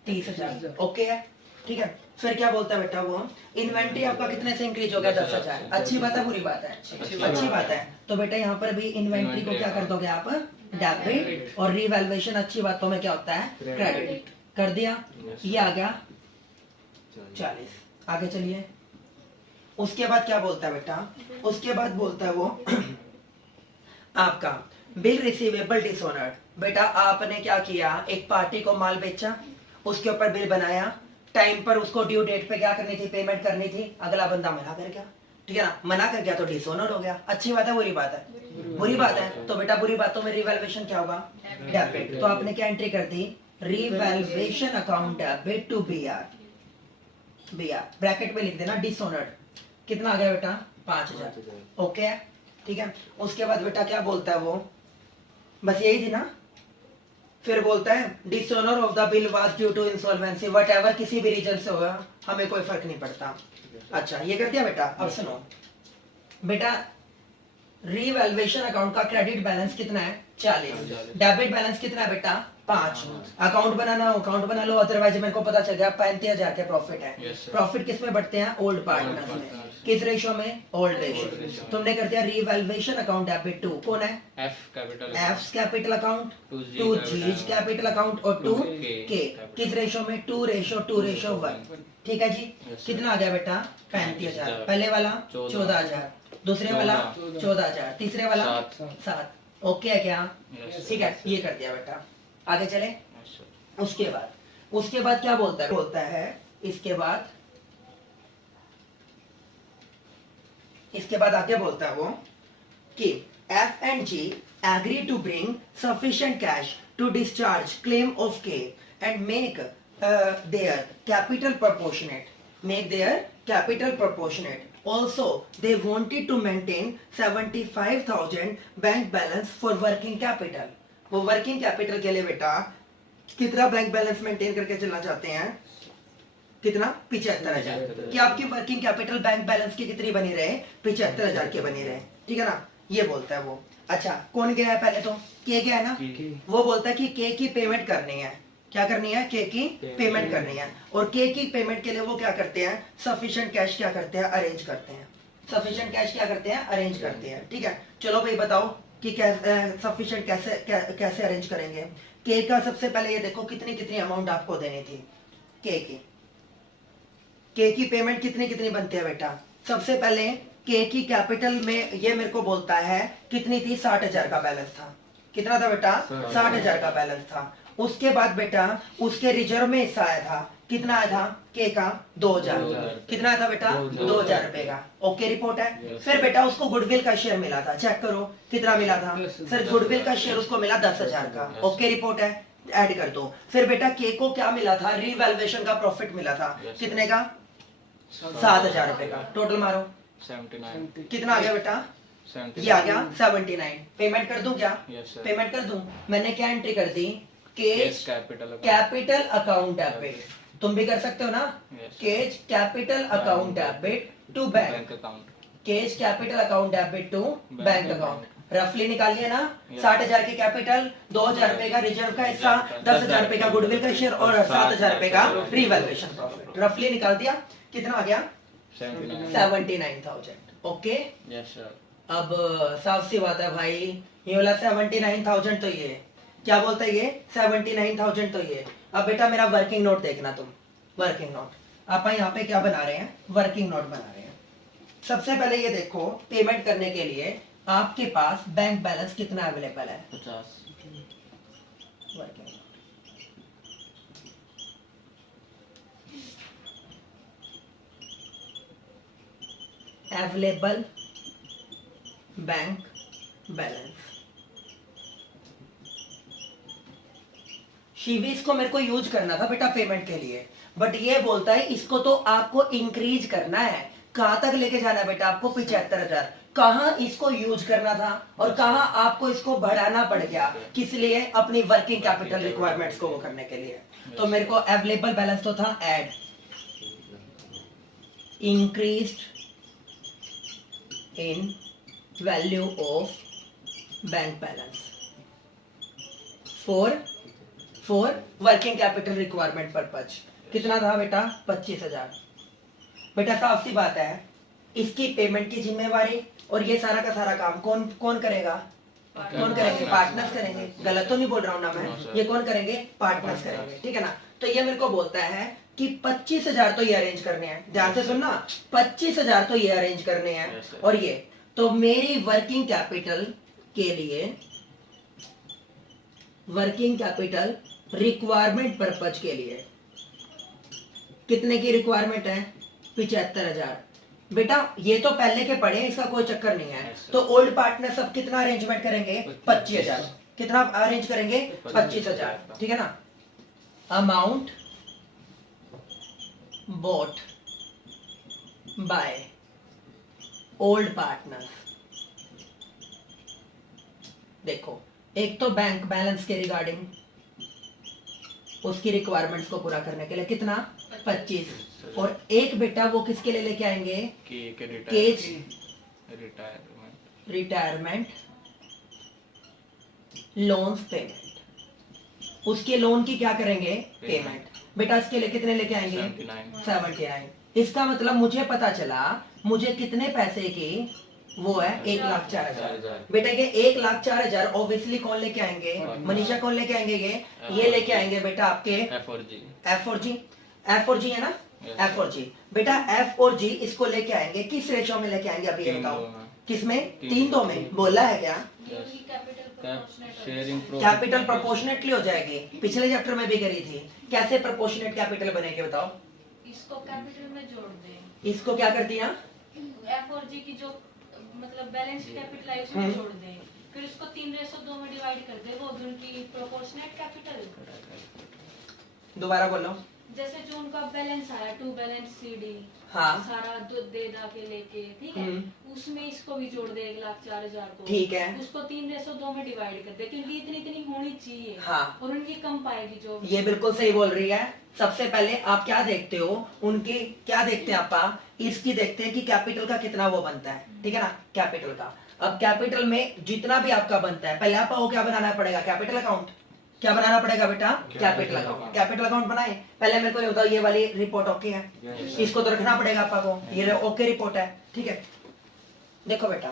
30,000 ओके है, ठीक है। फिर क्या बोलता है बेटा वो, इन्वेंट्री आपका कितने से इंक्रीज हो गया? 10,000। अच्छी बात है बुरी बात है? अच्छी बात है। तो बेटा यहाँ पर भी इन्वेंट्री को क्या कर दोगे आप? डेबिट। और रीवैल्यूएशन अच्छी बातों में क्या होता है? क्रेडिट। कर दिया, ये आ गया 40। आगे चलिए, उसके बाद क्या बोलता है बेटा? उसके बाद बोलता है वो आपका बिल रिसीवेबल डिसऑनर्ड। बेटा आपने क्या किया, एक पार्टी को माल बेचा, उसके ऊपर बिल बनाया, टाइम पर उसको ड्यू डेट पे क्या करनी थी? पेमेंट करनी थी। अगला बंदा मना कर गया, ठीक है ना? मना कर गया तो डिसऑनर हो गया। अच्छी बात है बुरी बात है? बुरी बात है। तो बेटा बुरी बातों में रिवैल्यूएशन क्या होगा? डेबिट। तो आपने क्या एंट्री कर दी? Revaluation account debit to BR. Bracket में लिख देना डिसऑनर्ड। कितना आ गया बेटा? 5,000। ओके है, ठीक है। उसके बाद बेटा क्या बोलता है वो? बस यही थी ना? फिर बोलता है dishonour of the bill was due to insolvency, whatever किसी भी रीजन से होगा, हमें कोई फर्क नहीं पड़ता। अच्छा ये कर दिया बेटा। अब सुनो बेटा, रीवैल्यूएशन अकाउंट का क्रेडिट बैलेंस कितना है? 40। डेबिट बैलेंस कितना है बेटा? 5। अकाउंट बनाना हो अकाउंट बना लो, अदरवाइज मेरे को पता चल गया 35,000 के प्रॉफिट है। Yes, sir. प्रॉफिट किस में बढ़ते हैं? ओल्ड पार्टनर्स में। किस रेशो में? Old ratio. तुमने कर दिया रीवैल्यूएशन अकाउंट डेबिट टू कौन है? F capital F capital account, Two G to capital G capital account और टू K के। capital. किस रेशो में? 2:1। ठीक है जी। Yes, sir. कितना आ गया बेटा? 35,000। पहले वाला 14,000, दूसरे वाला 14,000, तीसरे वाला 7। ओके है क्या? Yes, ठीक है, ये कर दिया बेटा। आगे चले। Yes, sir. उसके बाद क्या बोलता है? बोलता है इसके बाद आगे बोलता है वो कि F and G agree to bring sufficient cash to discharge claim of K and make their capital proportionate. Also, they wanted to maintain 75,000 bank balance for working capital. वो वर्किंग कैपिटल के लिए बेटा कितना बैंक बैलेंस मेंटेन करके चलना चाहते हैं? कितना? 75,000 कि आपकी वर्किंग कैपिटल बैंक बैलेंस की कितनी बनी रहे? 75,000 की बनी रहे, ठीक है ना? ये बोलता है वो। अच्छा कौन गया है? पहले तो के गया है ना? वो बोलता है कि के की पेमेंट करनी है। क्या करनी है? के की पेमेंट करनी है। और के की पेमेंट के लिए वो क्या करते हैं? सफिशिएंट कैश क्या करते हैं? अरेंज करते हैं। सफिशिएंट कैश क्या करते हैं? अरेंज करते हैं, ठीक है। चलो भाई बताओ कि सफिशिएंट कैसे अरेंज करेंगे? के का सबसे पहले ये देखो कितनी अमाउंट आपको देनी थी। के की पेमेंट कितनी बनती है बेटा? सबसे पहले के की कैपिटल में ये मेरे को बोलता है कितनी थी? 60,000 का बैलेंस था। कितना था बेटा? 60,000 का बैलेंस था। उसके बाद बेटा उसके रिजर्व में हिस्सा आया था। कितना आया था? के का 2,000। कितना आया था बेटा? 2,000 रुपए का। ओके रिपोर्ट है। फिर बेटा उसको गुडविल का शेयर मिला था, चेक करो कितना मिला था? सर गुडविल का शेयर उसको मिला 10,000 का। ओके रिपोर्ट है, ऐड कर दो। फिर बेटा के को क्या मिला था? रीवैल्यूएशन का प्रॉफिट मिला था। कितने का? 7,000 रुपए का। टोटल मारो 79. कितना आ गया बेटा? 79. ये आ गया 79। पेमेंट कर दूं क्या? Yes, sir. पेमेंट कर दूं? मैंने क्या एंट्री कर दी? Case capital account. Capital account debit. तुम भी कर सकते हो ना? Yes. K's capital account debit to bank. Bank account. K's capital account debit to bank bank account. रफली निकालिए ना? Yes. 60,000 की कैपिटल, 2,000 रुपए का रिजर्व का हिस्सा, 10,000 रुपए का गुडविल का शेयर और 7,000 रुपए का रिवैल्यूएशन प्रॉफिट। रफली निकाल दिया। कितना आ गया? 79. 79,000। ओके। Yes, sir. अब साफ सी बात है भाई, ये वाला 79,000 तो ये क्या बोलता है? ये 79,000 तो ये। अब बेटा मेरा वर्किंग नोट देखना तुम। वर्किंग नोट आप यहाँ पे क्या बना रहे हैं? वर्किंग नोट बना रहे हैं। सबसे पहले ये देखो पेमेंट करने के लिए आपके पास बैंक बैलेंस कितना अवेलेबल है? 50. Working note available bank balance. शिवीस को मेरे को यूज करना था बेटा पेमेंट के लिए, बट ये बोलता है इसको तो आपको इंक्रीज करना है। कहां तक लेके जाना है बेटा आपको? 75,000। कहां इसको यूज करना था और कहां आपको इसको बढ़ाना पड़ गया? किस लिए? अपनी वर्किंग कैपिटल रिक्वायरमेंट्स को वो करने के लिए। तो मेरे को अवेलेबल बैलेंस तो था add increased in value of bank balance for for working capital requirement purpose. कितना था बेटा? 25,000। बेटा साफ सी बात है, इसकी पेमेंट की जिम्मेवारी और ये सारा का सारा काम कौन कौन करेगा? कौन करेंगे? पार्टनर्स करेंगे। गलत तो नहीं बोल रहा हूँ ना मैं? ये कौन करेंगे? पार्टनर्स करेंगे, ठीक है ना। तो ये मेरे को बोलता है कि 25,000 तो ये अरेंज करने हैं। ध्यान से सुनना, 25,000 तो ये अरेंज करने हैं। और ये तो मेरी वर्किंग कैपिटल के लिए, वर्किंग कैपिटल रिक्वायरमेंट पर्पज के लिए कितने की रिक्वायरमेंट है? 75,000। बेटा ये तो पहले के पड़े हैं, इसका कोई चक्कर नहीं है। तो ओल्ड पार्टनर सब कितना अरेंजमेंट करेंगे? 25,000। कितना अरेंज करेंगे? 25,000, ठीक है ना। Amount bought by old partners। देखो, एक तो बैंक बैलेंस के रिगार्डिंग उसकी रिक्वायरमेंट्स को पूरा करने के लिए कितना? 25। और एक बेटा वो किसके लिए लेके आएंगे? K's retirement loans payment. उसके लोन की क्या करेंगे? पेमेंट। बेटा इसके लिए कितने लेके आएंगे? 79। इसका मतलब मुझे पता चला मुझे कितने पैसे की वो है? 1,04,000। बेटा ये 1,04,000 ऑब्वियसली कौन लेके आएंगे? मनीषा कौन लेके आएंगे? ये लेके आएंगे बेटा आपके F4G है ना? F4G। बेटा F4G इसको लेके आएंगे किस रेशो में लेके आएंगे? अभी ये बताओ। किसमें? 3-2 में। बोला है क्या? कैपिटल प्रोपोर्शनेटली हो जाएगी। पिछले चैप्टर में भी करी थी। कैसे प्रोपोर्शनेट कैपिटल बनेगी बताओ? इसको कैपिटल में जोड़ दें। इसको क्या कर दिया? F4G की जो मतलब बैलेंस कैपिटल है उसमें जोड़ दें, फिर उसको 3:2 में डिवाइड कर दे, वो उनकी प्रोपोर्शनेट कैपिटल। दोबारा बोलो। जैसे जो उनका बैलेंस आया, टू बैलेंस CD, हाँ। सारा दे दा के लेके, ठीक है, उसमें इसको भी जोड़ दे 1,04,000 को, ठीक है। उसको 3:2 में डिवाइड कर दे, क्योंकि इतनी इतनी होनी चाहिए। हाँ। और उनकी कम पाएगी जो। ये बिल्कुल सही बोल रही है। सबसे पहले आप क्या देखते हो? उनकी क्या देखते हैं आपा? इसकी देखते हैं कि कैपिटल का कितना वो बनता है, ठीक है ना, कैपिटल का। अब कैपिटल में जितना भी आपका बनता है, पहले आपको क्या बनाना पड़ेगा? Capital account. क्या बनाना पड़ेगा बेटा? Capital account. कैपिटल अकाउंट बनाए। पहले मेरे को ये बताओ, ये वाली रिपोर्ट ओके है? इसको तो रखना पड़ेगा आपा को। ये ओके रिपोर्ट है, ठीक है। देखो बेटा,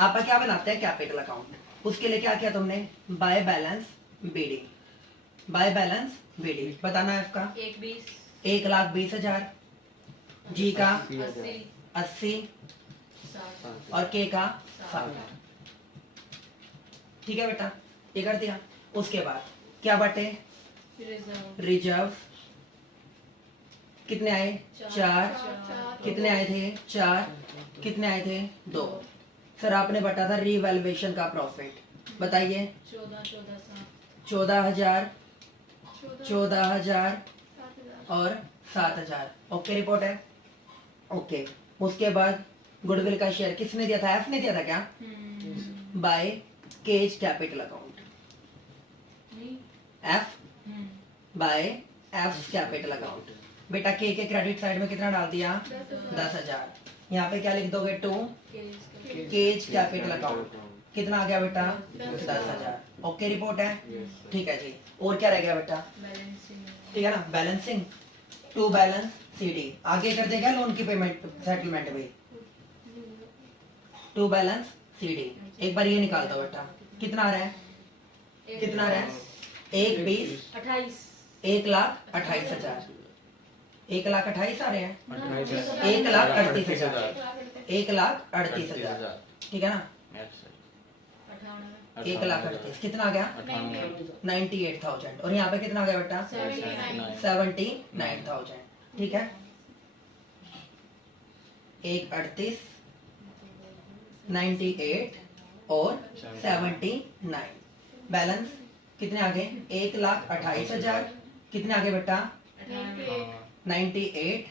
आपा क्या बनाते हैं? Capital account. उसके लिए क्या किया तुमने? By balance BD. By balance BD बताना है इसका। 1,20,000। जी का 80 और के का 60। ठीक है बेटा, ये कर दिया। उसके बाद क्या बाटे? रिजर्व। कितने आए? 4। कितने आए थे? 4। कितने आए थे? 2। सर आपने बता था रीवैल्यूएशन का प्रॉफिट, बताइए। 14,000 14,000 और 7,000। ओके रिपोर्ट है? ओके। उसके बाद गुडविल का शेयर किसने दिया था? एफ ने दिया था क्या? By K's capital account. F by F capital account. बेटा के क्रेडिट साइड में कितना डाल दिया? 10,000। यहाँ पे क्या लिख दोगे? To K's capital account. कितना आ गया बेटा? 10,000। ओके रिपोर्ट है? ठीक है जी। और क्या रह गया बेटा? ठीक है ना, बैलेंसिंग। To balance CD। आगे कर देगा लोन की पेमेंट सेटलमेंट में। To balance CD। एक बार ये निकाल दो बेटा, कितना आ रहा है? कितना आ रहा है? 1,20,28 1,28,000। 1,28,000 आ रहे हैं। 1,38,000। 1,38,000, ठीक है ना। 1,38,000 कितना आ गया? 98,000। और यहाँ पे कितना आ गया बेटा? 79,000। ठीक है, 1,38,000, 98 और 79। बैलेंस कितने आ गए? 1,28,000। कितने आ गए बेटा? 98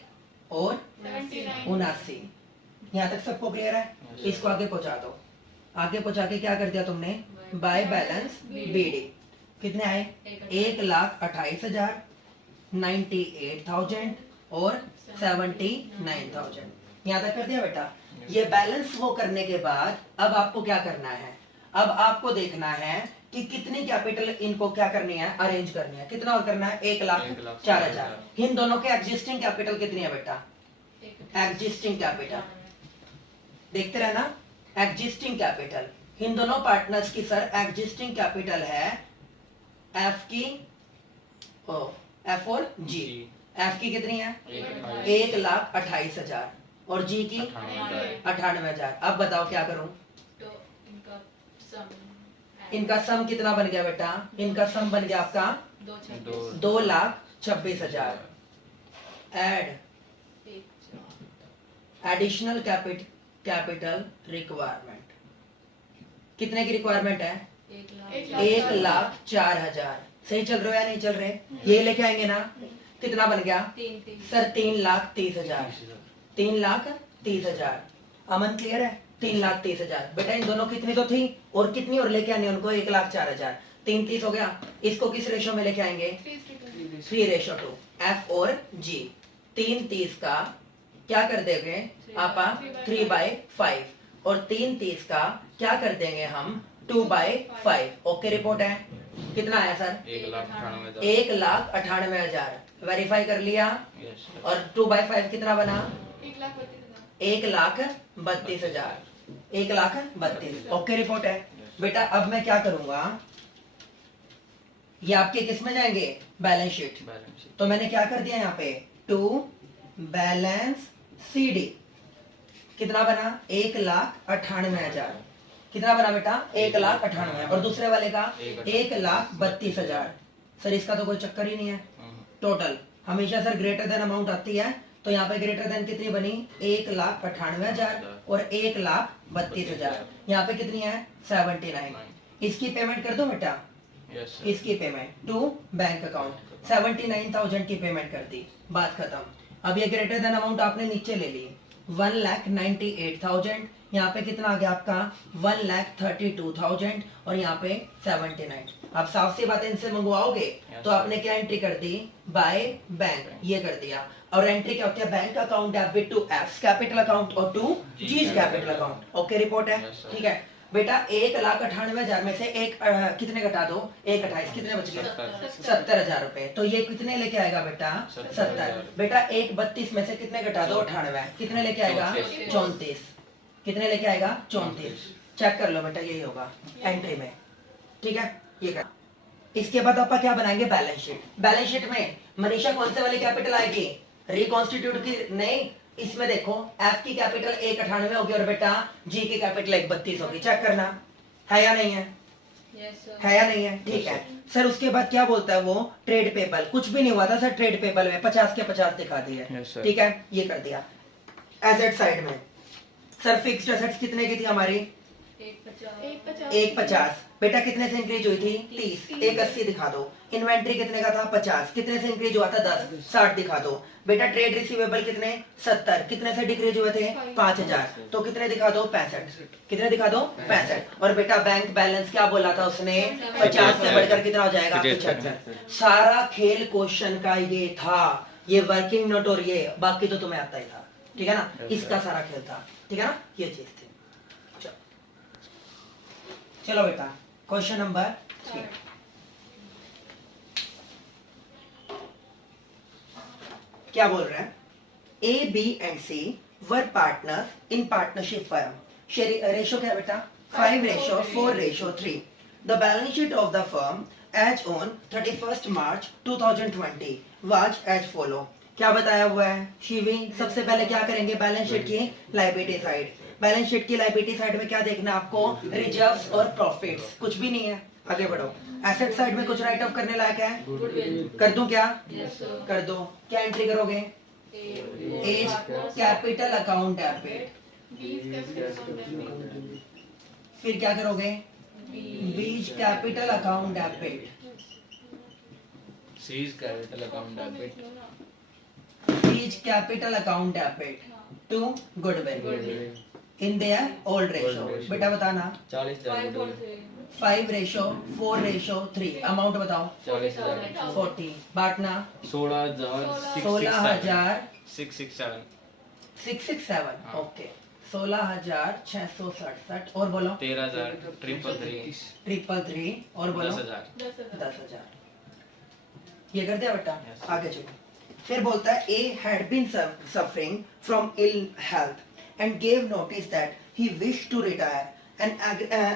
और 79। यहाँ तक सबको क्लियर है? इसको आगे पहुंचा दो। आगे पहुंचा के क्या कर दिया तुमने? By balance BD। कितने आए? 1,28,000, 98,000 और 79,000। यहाँ तक कर दिया बेटा। ये बैलेंस वो करने के बाद अब आपको क्या करना है? अब आपको देखना है कि कितनी कैपिटल इनको क्या करनी है, अरेंज करनी है। कितना और करना है, 1,04,000। इन दोनों के एग्जिस्टिंग कैपिटल कितनी है बेटा, एग्जिस्टिंग कैपिटल देखते रहना, एग्जिस्टिंग कैपिटल इन दोनों पार्टनर्स की सर एग्जिस्टिंग कैपिटल है एफ की एफ और जी। एफ की कितनी है, 1,28,000 और जी की 98,000। अब बताओ क्या करूं, तो इनका सम इनका सम कितना बन गया बेटा, इनका सम बन गया आपका 2,26,000। एड एडिशनल कैपिटल रिक्वायरमेंट कितने की रिक्वायरमेंट है, 1,04,000। सही चल रहे हो या नहीं चल रहे, ये लेके आएंगे ना, कितना बन गया सर 3,30,000। 3,30,000 अमन क्लियर है, 3,30,000। बेटा इन दोनों कितनी तो थी और कितनी और लेके आनी उनको, 1,04,000। 3,30 हो गया, इसको किस रेशो में लेके आएंगे, 3:2 एफ और जी। 3,30 का क्या कर देंगे आप 3/5 और 3,30 का क्या कर देंगे हम 2/5। ओके रिपोर्ट है, कितना आया सर 1,98,000। वेरीफाई कर लिया और 2/5 कितना बना 1,32,000। 1,32,000 ओके रिपोर्ट है बेटा। अब मैं क्या करूंगा, ये आपके किस में जाएंगे, बैलेंस शीट। तो मैंने क्या कर दिया यहाँ पे, टू बैलेंस CD कितना बना 1,98,000। कितना बना बेटा 1,98,000 और दूसरे वाले का 1,32,000। सर इसका तो कोई चक्कर ही नहीं है। टोटल हमेशा सर ग्रेटर देन अमाउंट आती है, तो यहाँ पे ग्रेटर देन कितनी बनी 1,98,000 और 1,32,000। यहाँ पे कितनी है 79। इसकी पेमेंट कर दो बेटा, इसकी पेमेंट टू बैंक अकाउंट 79,000 की पेमेंट कर दी, बात खत्म। अब ये ग्रेटर देन अमाउंट आपने नीचे ले ली 1,98,000। यहाँ पे कितना आ गया आपका 1,32,000 और यहाँ पे 79। अब साफ सी बात है, इनसे मंगवाओगे तो आपने क्या एंट्री कर दी, बाय बैंक, ये कर दिया। और एंट्री क्या होती है, bank account debit to F capital account और to G capital account. Okay report है, ठीक है बेटा। 1,98,000 में से एक कितने घटा दो, 1,28 कितने बच गए 70,000 रुपए। तो ये कितने लेके आएगा बेटा 70। बेटा 1,32 में से कितने घटा दो 98 कितने लेके आएगा 34। कितने लेके आएगा 34। चेक कर लो बेटा, यही होगा एंट्री में, ठीक है। ये कर, इसके बाद आप क्या बनाएंगे, बैलेंस शीट। बैलेंस शीट में मनीषा कौन से वाली कैपिटल आएगी, रिकॉन्स्टिट्यूट की नहीं, इसमें देखो एफ की कैपिटल 1,98 होगी और बेटा जी की कैपिटल 1,32 होगी। चेक करना है या नहीं है, है या नहीं है, ठीक है सर। उसके बाद क्या बोलता है वो, ट्रेड पेबल कुछ भी नहीं हुआ था सर, ट्रेड पेबल में 50 के 50 दिखा दिए, ठीक है ये कर दिया। एसेट साइड में सर फिक्स्ड एसेट्स कितने की थी हमारी 1,50। बेटा कितने से इंक्रीज हुई थी 30, 1,80 दिखा दो। इन्वेंट्री कितने का था 50, कितने से इंक्रीज हुआ था 10, 60 दिखा दो। बेटा ट्रेड रिसीवेबल कितने 70, कितने से डिक्रीज हुए थे 5,000, तो कितने दिखा दो 65, कितने दिखा दो 65। और बेटा बैंक बैलेंस क्या बोला था उसने 50 से बढ़कर कितना हो जाएगा 75। सारा खेल क्वेश्चन का ये था, ये वर्किंग नोट और ये बाकी तो तुम्हें आता ही था, ठीक है ना। इसका सारा खेल था, ठीक है ना, ये चीज थी। चलो बेटा क्वेश्चन नंबर 3। क्या बोल रहे हैं, A B and C were partners in partnership firm. Ratio क्या है बेटा 5:4:3। The balance sheet of the firm as on 31st March 2020 was as follow. क्या बताया हुआ है शिवी, सबसे पहले क्या करेंगे, बैलेंस शीट की लायबिलिटी साइड। बैलेंस शीट की लायबिलिटी साइड में क्या देखना है आपको, रिजर्व्स और प्रॉफिट्स, कुछ भी नहीं है, आगे बढ़ो। एसेट साइड में कुछ राइट ऑफ करने लायक है, कर दूं क्या, कर दो। क्या एंट्री करोगे, एज कैपिटल अकाउंट डेबिट, फिर क्या करोगे, B's capital account debit, C's capital account debit, B's capital account debit to goodwill in their old ratio. बेटा बताना 5:4:3 अमाउंट बताओ 40। बांटना 16,667 16,667 ओके 16,667 और बोलो 13,333 333 और बोलो 10,000 10,000 ये कर दिया बेटा Yes. आगे चलो फिर बोलता है A had been suffering from ill health and gave notice that he wished to retire. An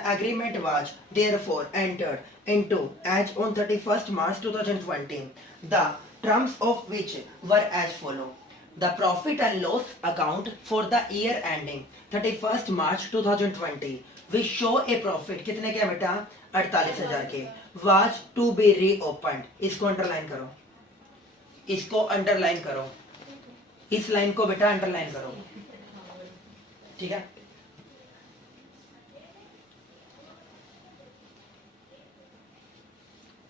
agreement was therefore entered into as on 31st March 2020. The terms of which were as follow. The profit and loss account for the year ending 31st March 2020 which show a profit कितने के बेटा 48,000 के was to be reopened. इसको अंडरलाइन करो इसको अंडरलाइन करो इस लाइन को बेटा अंडरलाइन करो ठीक है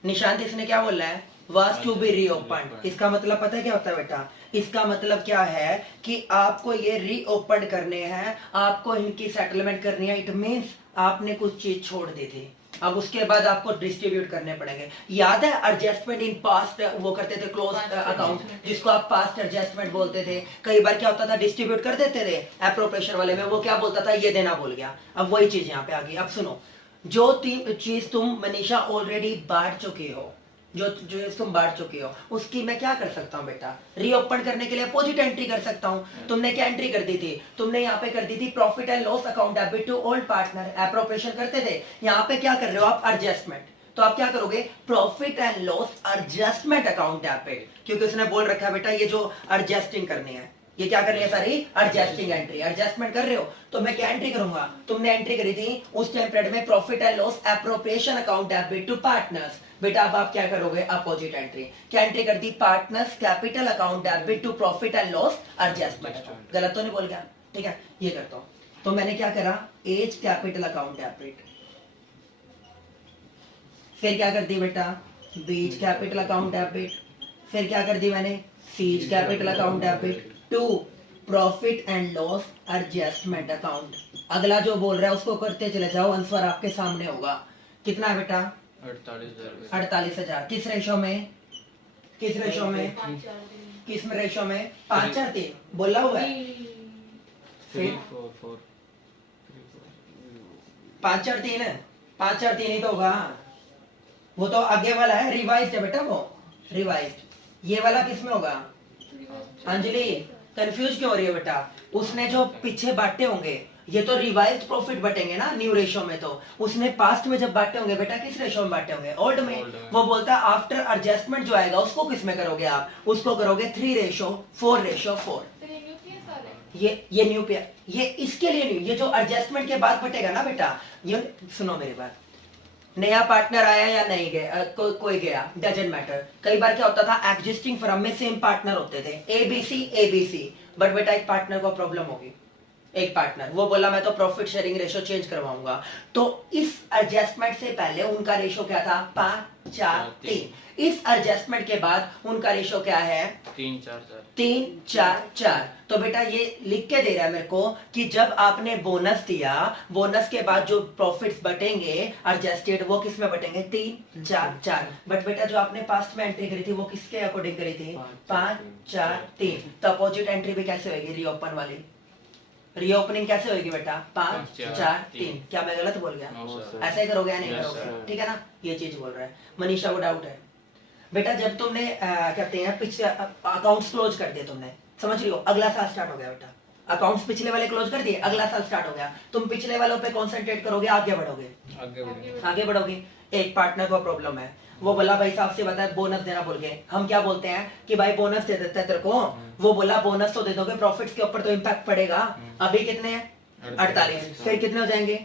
निशांत इसने क्या बोला है वाज टू बी रीओपन इसका मतलब पता है क्या होता है बेटा इसका मतलब क्या है कि आपको ये रीओपन करने हैं आपको इनकी सेटलमेंट करनी है इट मींस आपने कुछ चीज छोड़ दी थी अब उसके बाद आपको डिस्ट्रीब्यूट करने पड़ेंगे याद है एडजस्टमेंट इन पास्ट वो करते थे क्लोज अकाउंट जिसको आप पास्ट एडजस्टमेंट बोलते थे कई बार क्या होता था डिस्ट्रीब्यूट कर देते थे एप्रोप्रिएशन वाले में वो क्या बोलता था ये देना भूल गया अब वही चीज यहाँ पे आ गई अब सुनो जो चीज तुम मनीषा ऑलरेडी बांट चुके हो जो तुम बांट चुके हो उसकी मैं क्या कर सकता हूँ बेटा रीओपन करने के लिए अपोजिट एंट्री कर सकता हूँ तुमने क्या एंट्री कर दी थी तुमने यहाँ पे कर दी थी profit and loss account debit to old partner appropriation करते थे यहाँ पे क्या कर रहे हो आप एडजस्टमेंट तो आप क्या करोगे profit and loss adjustment account debit क्योंकि उसने बोल रखा है बेटा ये जो एडजस्टिंग करनी है ये क्या करनी है सारी एडजस्टिंग एंट्री एडजस्टमेंट कर रहे हो तो मैं क्या एंट्री करूंगा तुमने एंट्री करी थी उस टाइम पीरियड में profit and loss appropriation account debit to partners बेटा अब आप क्या करोगे अपोजिट एंट्री क्या एंट्री कर दी partners capital account debit to profit and loss adjustment गलत तो नहीं बोल गया ठीक है ये करता हूं तो मैंने क्या करा एज कैपिटल अकाउंट डेबिट फिर क्या कर दी बेटा बीज कैपिटल अकाउंट डेबिट फिर क्या कर दी मैंने C's capital account debit to profit and loss adjustment account अगला जो बोल रहा है उसको करते चले जाओ आंसर आपके सामने होगा कितना है बेटा 48,000 किस रेशो में किस रेशो में 5-4-3 बोला हुआ है 5-4-3 है 5-4-3 ही तो होगा वो तो आगे वाला है रिवाइज्ड है बेटा वो रिवाइज्ड ये वाला किस में होगा अंजलि कंफ्यूज क्यों हो रही है बेटा उसने जो पीछे बांटे होंगे ये तो रिवाइज्ड प्रॉफिट बटेंगे ना न्यू रेशो में तो उसने पास्ट में जब बांटे होंगे बेटा किस रेशो में बांटे होंगे ओल्ड में वो बोलता है आफ्टर एडजस्टमेंट जो आएगा उसको किस में करोगे आप उसको करोगे 3:4 ये न्यू पे ये इसके लिए नहीं ये जो एडजस्टमेंट के बाद बटेगा ना बेटा ये सुनो मेरी बात नया पार्टनर आया या नहीं गया कोई गया डजंट मैटर कई बार क्या होता था एग्जिस्टिंग फर्म में सेम पार्टनर होते थे एबीसी बट बेटा एक पार्टनर को प्रॉब्लम होगी एक पार्टनर वो बोला मैं तो प्रॉफिट शेयरिंग रेशो चेंज करवाऊंगा तो इस एडजस्टमेंट से पहले उनका रेशो क्या था 5-4-3 इस एडजस्टमेंट के बाद उनका रेशो क्या है 3-4-4 तो बेटा ये लिख के दे रहा है मेरे को कि जब आपने बोनस दिया बोनस के बाद जो प्रॉफिट्स बटेंगे एडजस्टेड वो किस में बटेंगे 3-4-4 बट बेटा जो आपने पास्ट में एंट्री करी थी वो किसके अकॉर्डिंग करी थी 5-4-3 तो अपोजिट एंट्री भी कैसे होगी रीओपन वाली रीओपनिंग कैसे होगी बेटा 5-4-3 क्या मैं गलत बोल गया ऐसे ही करोगे या नहीं करोगे ठीक है ना ये चीज बोल रहा है मनीषा को डाउट है बेटा जब तुमने कहते हैं पिछले अकाउंट्स क्लोज कर दिए तुमने समझ रही हो अगला साल स्टार्ट हो गया बेटा अकाउंट्स पिछले वाले क्लोज कर दिए अगला साल स्टार्ट हो गया तुम पिछले वालों पे कॉन्सेंट्रेट करोगे आगे बढ़ोगे एक पार्टनर को प्रॉब्लम है वो बोला भाई साहब से बताया बोनस देना बोल गए हम क्या बोलते हैं कि भाई बोनस दे देते हैं तेरे को वो बोला बोनस तो दे दोगे प्रॉफिट्स के ऊपर तो इम्पैक्ट पड़ेगा अभी कितने हैं 48 फिर कितने हो जाएंगे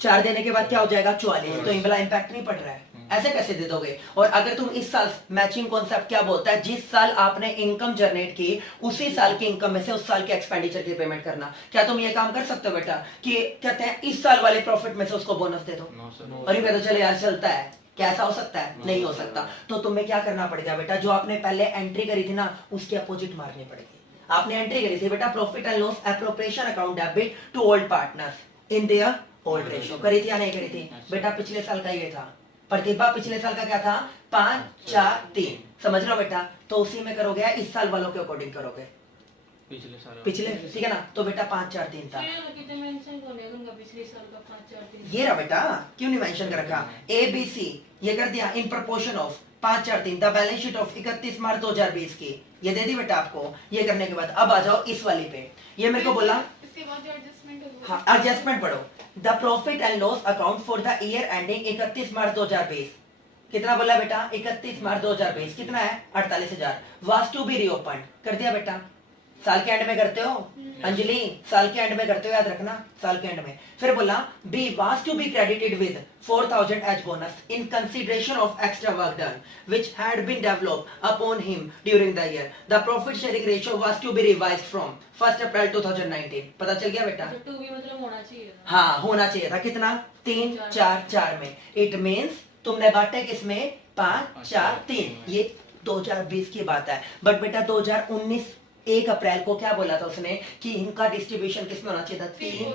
4 देने के बाद क्या हो जाएगा 44 तो इनवाला इम्पैक्ट नहीं पड़ रहा है ऐसे कैसे दे दोगे और अगर तुम इस साल मैचिंग कॉन्सेप्ट क्या बोलता है जिस साल आपने इनकम जनरेट की उसी साल की इनकम में से उस साल के एक्सपेंडिचर की पेमेंट करना क्या तुम ये काम कर सकते हो बेटा कि कहते हैं इस साल वाले प्रॉफिट में से उसको बोनस दे दो और ये तो चले यार चलता है क्या ऐसा हो सकता है नहीं हो सकता तो तुम्हें क्या करना पड़ेगा बेटा जो आपने पहले एंट्री करी थी ना उसकी अपोजिट मारनी पड़ेगी आपने एंट्री करी थी बेटा profit and loss appropriation account debit to old partners in their old ratio करी थी या नहीं करी थी बेटा पिछले साल का ये था प्रतिभा पिछले साल का क्या था 5-4-3 समझ लो बेटा तो उसी में करोगे या इस साल वालों के अकॉर्डिंग करोगे पिछले साल पिछले, ठीक है ना, तो बेटा 5-4-3 था। फिर कितने मेंशन कौन है उनका पिछले साल का 5-4-3 ये रहा बेटा, क्यों नहीं मेंशन कर रखा? ए बी सी ये कर दिया in proportion of 5-4-3 the balance sheet of 31 March 2020 की, ये दे दी बेटा आपको। ये करने के बाद अब आ जाओ इस वाली पे, ये मेरे को बोला इसके बाद जो एडजस्टमेंट है वो हाँ एडजस्टमेंट पढ़ो। The profit and loss account for the year ending 31 March 2020, कितना बोला बेटा? 31 मार्च 2020 कितना है? 48,000। वाज टू बी रीओपन कर दिया बेटा। साल के एंड में करते हो अंजलि, साल के एंड में करते हो, याद रखना साल के एंड में। फिर बोला B was to be credited with 4,000 as bonus in consideration of extra work done which had been developed upon him during the year. The profit sharing ratio was to be revised from 1 April 2019। पता चल गया बेटा? तो 2 भी मतलब होना चाहिए था। हाँ होना चाहिए था। कितना? 3 4 4 में। इट मींस तुमने बांटे किसमें? 5 4 3। ये 2020 की बात है। बट बेटा 2019 1 अप्रैल को क्या बोला था उसने कि इनका डिस्ट्रीब्यूशन किसमें होना चाहिए था? 3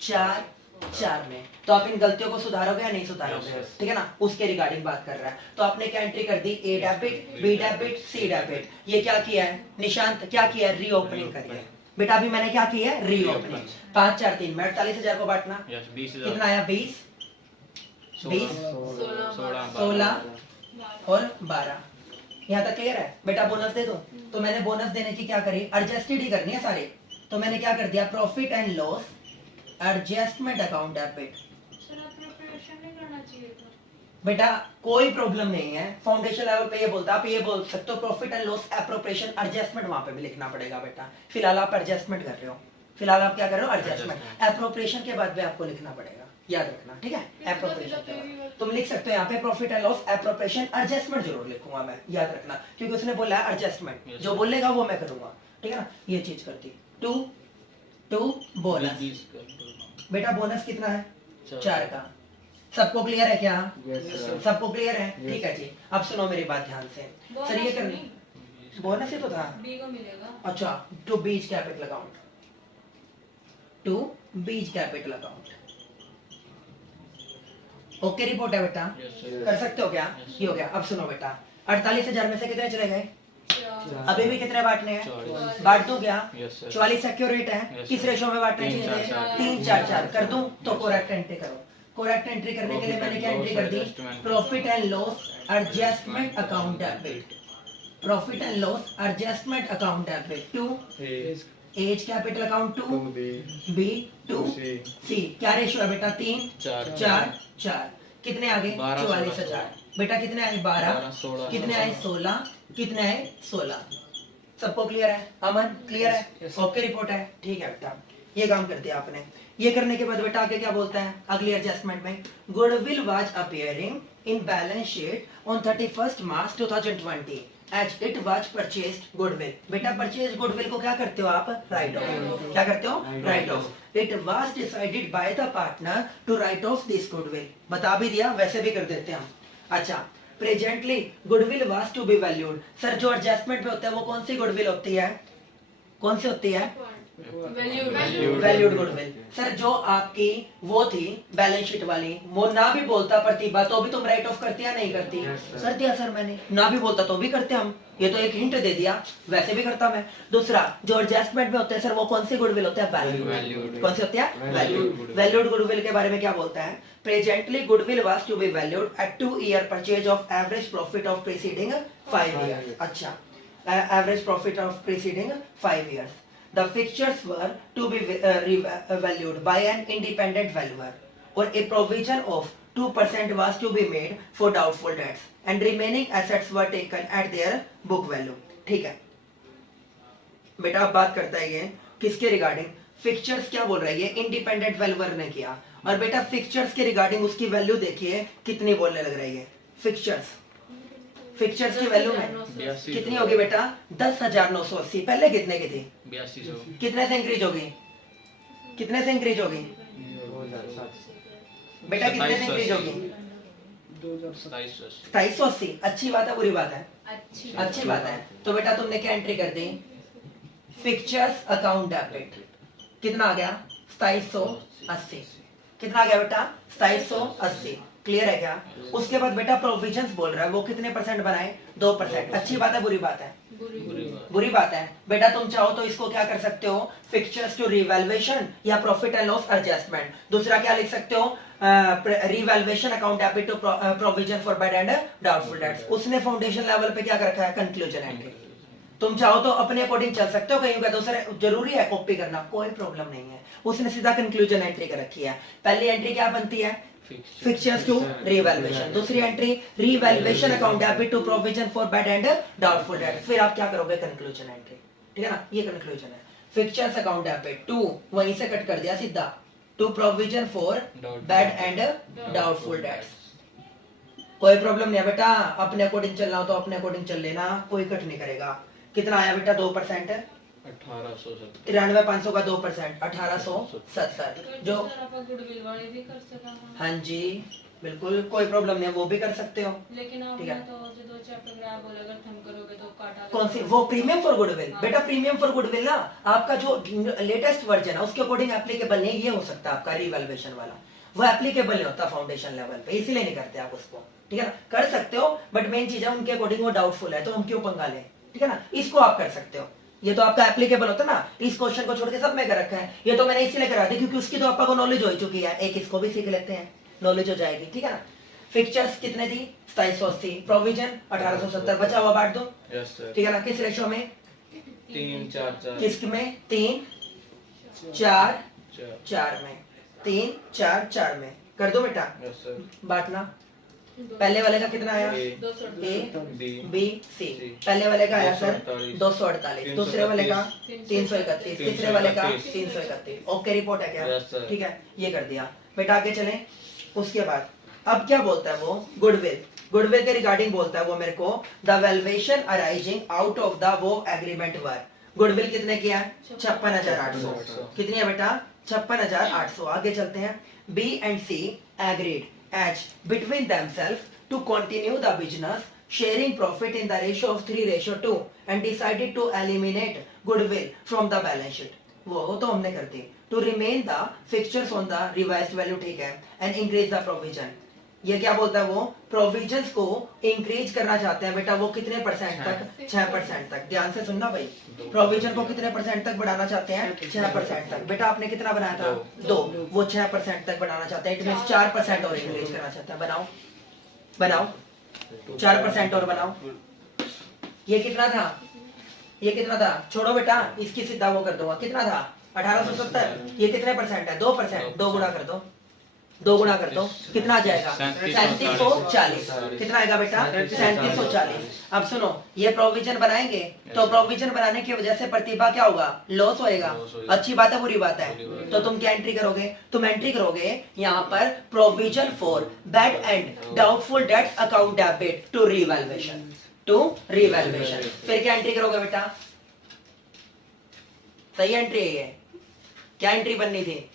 4 4 में। तो आप इन गलतियों को सुधारोगे या नहीं सुधारोगे? ठीक है ना, उसके रिगार्डिंग बात कर रहा है। तो आपने क्या एंट्री कर दी? ए डेबिट, बी डेबिट, सी डेबिट। ये क्या किया है निशांत? क्या किया है? रीओपनिंग करी है बेटा। अभी मैंने क्या किया है? रीओपनिंग। 5 4 3 में 48,000 को बांटना, कितना आया? 20 20 16 और 12। यहाँ तक क्लियर है बेटा? बोनस दे दो। तो मैंने बोनस देने की क्या करी? एडजस्टेड ही करनी है सारे। तो मैंने क्या कर दिया? Profit and loss adjustment account debit. Sir preparation नहीं करना चाहिए था। बेटा कोई प्रॉब्लम नहीं है, फाउंडेशन लेवल पे ये बोलता, आप ये बोल सकते हो profit and loss appropriation adjustment, वहां पे भी लिखना पड़ेगा बेटा। फिलहाल आप एडजस्टमेंट कर रहे हो, फिलहाल आप क्या कर रहे हो? एडजस्टमेंट। एप्रोप्रिएशन के बाद भी आपको लिखना पड़ेगा, याद रखना, ठीक है? एप्रोप्रिएशन के बाद तुम लिख सकते हो यहाँ पे profit and loss appropriation adjustment जरूर लिखूंगा मैं, याद रखना, क्योंकि उसने बोला है एडजस्टमेंट, जो बोलेगा वो मैं करूंगा, ठीक है ना? ये चीज करती। 2 बोनस। बेटा बोनस कितना है? 4 का। सबको क्लियर है क्या? सबको क्लियर है? ठीक है जी। अब सुनो मेरी बात ध्यान से। सर ये कर बोनस ही तो था। बी को मिलेगा। अच्छा, to B's capital account, to B's capital account. Okay report है बेटा? कर सकते हो क्या? ये हो गया। अब सुनो बेटा, 48,000 में से कितने चले गए? अभी भी कितने बांटने हैं? बांट दूं क्या? 44 एक्यूरेट है। किस रेशो में बांटना चाहिए? 3 4 4 कर दूं? तो कोरेक्ट एंट्री करो। कोरेक्ट एंट्री करने के लिए मैंने क्या एंट्री कर दी? Profit and loss adjustment account debit. Profit and loss adjustment account debit to A's capital account, to B, to C. क्या रेशियो है बेटा? 3 4 4। कितने आ गए? 44,000। बेटा कितने आए? 12। कितने आए? 16। कितने आए? 16। सबको क्लियर है? अमन क्लियर है? ओके रिपोर्ट है? ठीक है बेटा, ये काम कर दिया आपने। ये करने के बाद बेटा आगे क्या बोलता है अगली एडजस्टमेंट में? Goodwill was appearing in balance sheet on 31 March 2020 as it was purchased goodwill. बेटा परचेज गुडविल को क्या करते हो आप? Write off. क्या करते हो? Write off. It was decided by the partner to write off this goodwill. बता भी दिया, वैसे भी कर देते हैं हम। अच्छा, presently goodwill was to be valued. Sir जो एडजस्टमेंट में होता है वो कौन सी गुडविल होती है? कौन सी होती है? Valued goodwill. सर जो आपकी वो थी बैलेंस शीट वाली, वो ना भी बोलता प्रतिभा तो भी तुम राइट ऑफ करती या नहीं करती? सर दिया सर मैंने, ना भी बोलता तो भी करते हम, ये तो एक हिंट दे दिया, वैसे भी करता मैं। दूसरा जो एडजस्टमेंट में होते हैं सर वो कौन सी गुडविल होते हैं? वैल्यूड। कौन सी होती है? वैल्यूड। वैल्यूड गुडविल के बारे में क्या बोलता है? Presently goodwill was to be valued at 2 year purchase of average profit of preceding 5 years. अच्छा, average profit of preceding 5 years. The fixtures were to be valued by an independent valuer, or a provision of 2% was to be made for doubtful debts, and remaining assets were taken at their book value. ठीक है बेटा, अब बात करता है ये किसके रिगार्डिंग? फिक्चर्स क्या बोल रहा है? ये इंडिपेंडेंट वैल्यूअर ने किया। और बेटा फिक्चर्स के रिगार्डिंग उसकी वैल्यू देखिए कितनी बोलने लग रही है। फिक्चर्स की वैल्यू में कितनी होगी बेटा? 10,980। पहले कितने की थी? 8200। कितने से इंक्रीज होगी? कितने से इंक्रीज होगी बेटा? कितने से इंक्रीज होगी? 2780। अच्छी बात है बुरी बात है? अच्छी बात है। तो बेटा तुमने क्या एंट्री कर दी? Fixtures account debit. कितना आ गया? 2780। कितना आ गया बेटा? 2780। क्लियर है क्या? उसके बाद बेटा प्रोविजंस बोल रहा है, वो कितने परसेंट बनाए? 2%। अच्छी बात है बुरी बात है? बुरी बात है। बेटा तुम चाहो तो इसको क्या कर सकते हो, फिक्चर्स टू रिवैल्यूएशन या प्रॉफिट एंड लॉस एडजस्टमेंट। दूसरा क्या लिख सकते हो, revaluation account debit to provision for bad and doubtful debts. उसने फाउंडेशन लेवल पे क्या कर रखा है, कंक्लूजन एंट्री। तुम चाहो तो अपने अकॉर्डिंग चल सकते हो, कहीं का दूसरे जरूरी है कॉपी करना, कोई प्रॉब्लम नहीं है। उसने सीधा कंक्लूजन एंट्री कर रखी है। पहली एंट्री क्या बनती है, फिक्चर्स टू रिवैल्यूएशन। दूसरी entry revaluation account debit to provision for bad and doubtful debt. फिर आप क्या करोगे, कंक्लूजन एंट्री। ठीक है ना, ये कंक्लूजन है। फिक्चर्स अकाउंट डेबिट टू, वहीं से कट कर दिया सीधा, to provision for bad and doubtful debts. कोई प्रॉब्लम नहीं है बेटा, अपने अकॉर्डिंग चलना हो तो अपने अकॉर्डिंग चल लेना, कोई कट नहीं करेगा। कितना आया बेटा, 2%। 93,500 का 2%, 1870। जो गुडविल वाले भी कर सका। हाँ जी बिल्कुल, कोई प्रॉब्लम नहीं है, वो भी कर सकते हो। लेकिन ठीक आपने है। तो जो 2 चैप्टर ग्राफ बोला, अगर थम करोगे तो काटा कौन सी, वो प्रीमियम फॉर गुडविल? बेटा प्रीमियम फॉर गुडविल ना आपका जो लेटेस्ट वर्जन है उसके अकॉर्डिंग एप्लीकेबल नहीं, ये हो सकता है आपका रिवैल्यूएशन वाला, वो एप्लीकेबल नहीं होता फाउंडेशन लेवल पे, इसीलिए नहीं करते आप उसको। ठीक है ना, कर सकते हो बट मेन चीज है उनके अकॉर्डिंग वो डाउटफुल है, तो हम क्यों पंगा लें। ठीक है ना, इसको आप कर सकते हो, ये तो आपका एप्लीकेबल होता है ना। इस क्वेश्चन को छोड़ के सब में कर रखा है, ये तो मैंने इसीलिए करा दी क्योंकि उसकी तो आपको को नॉलेज हो चुकी है। एक इसको भी सीख लेते हैं, नॉलेज हो जाएगी। ठीक है ना, फिक्चर्स कितने थी, 2780, प्रोविजन 1870, बचा हुआ बांट दो। ठीक है ना, किस रेशो में, 3 4 4 किस में, 3 4 4 में, 3 4 4 में कर दो बेटा। बांटना, पहले वाले का कितना आया, ए बी सी। पहले वाले का आया सर 248, दूसरे वाले का 331, तीसरे वाले का 331। ओके रिपोर्ट है क्या? ठीक है, ये कर दिया बेटा। आगे चलें, उसके बाद अब क्या बोलता है वो, गुडविल। गुडविल के रिगार्डिंग बोलता है वो मेरे को, the valuation arising out of the वो एग्रीमेंट वर्क। गुडविल कितने किया है, 56,800। कितनी है बेटा, 56,800। आगे चलते हैं, B and C agreed as between themselves to continue the business sharing profit in the ratio of 3:2 and decided to eliminate goodwill from the balance sheet। वो तो हमने कर दी। to remain the fixtures on the revised value, ठीक है, and increase the provision। ये क्या बोलता है वो, प्रोविजंस को इंक्रीज करना चाहते हैं बेटा, वो कितने परसेंट तक, 6% तक। ध्यान से सुनना भाई, प्रोविजन को कितने परसेंट तक बढ़ाना चाहते हैं, 6% तक। बेटा आपने कितना बनाया था, 2, वो 6% तक बढ़ाना चाहते हैं, इट मींस 4% और इंक्रीज करना चाहते हैं। बनाओ बनाओ, 4% और बनाओ। ये कितना था, ये कितना था, छोड़ो बेटा, इसकी सीधा वो कर दूंगा। कितना था, 1870। ये कितने परसेंट है, 2%। 2 गुणा कर दो, 2 गुणा कर दो, कितना आ जाएगा, 3740। कितना आएगा बेटा, 3740। अब सुनो, ये प्रोविजन बनाएंगे तो प्रोविजन बनाने की वजह से प्रतिभा क्या होगा, लॉस होएगा। अच्छी बात है बुरी बात है, तो तुम क्या एंट्री करोगे, तुम एंट्री करोगे यहाँ पर provision for bad and doubtful debts account debit to revaluation, to revaluation. फिर क्या एंट्री करोगे बेटा, सही एंट्री है ये, क्या एंट्री बननी थी,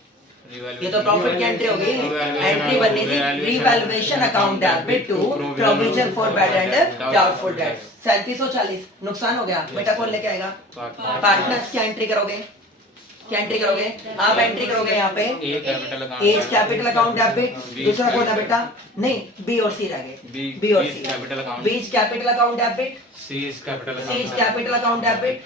ये तो प्रॉफिट की एंट्री होगी। एंट्री बननी थी revaluation account debit to provision for bad and doubtful debts. 3740 नुकसान हो गया बेटा, कौन लेके आएगा, पार्टनर्स। क्या एंट्री करोगे, क्या एंट्री करोगे आप, एंट्री करोगे यहाँ पे एज कैपिटल अकाउंट डेबिट। दूसरा कौन है बेटा, नहीं बी और सी रह गए, बी और C. B is capital account debit, C is capital account debit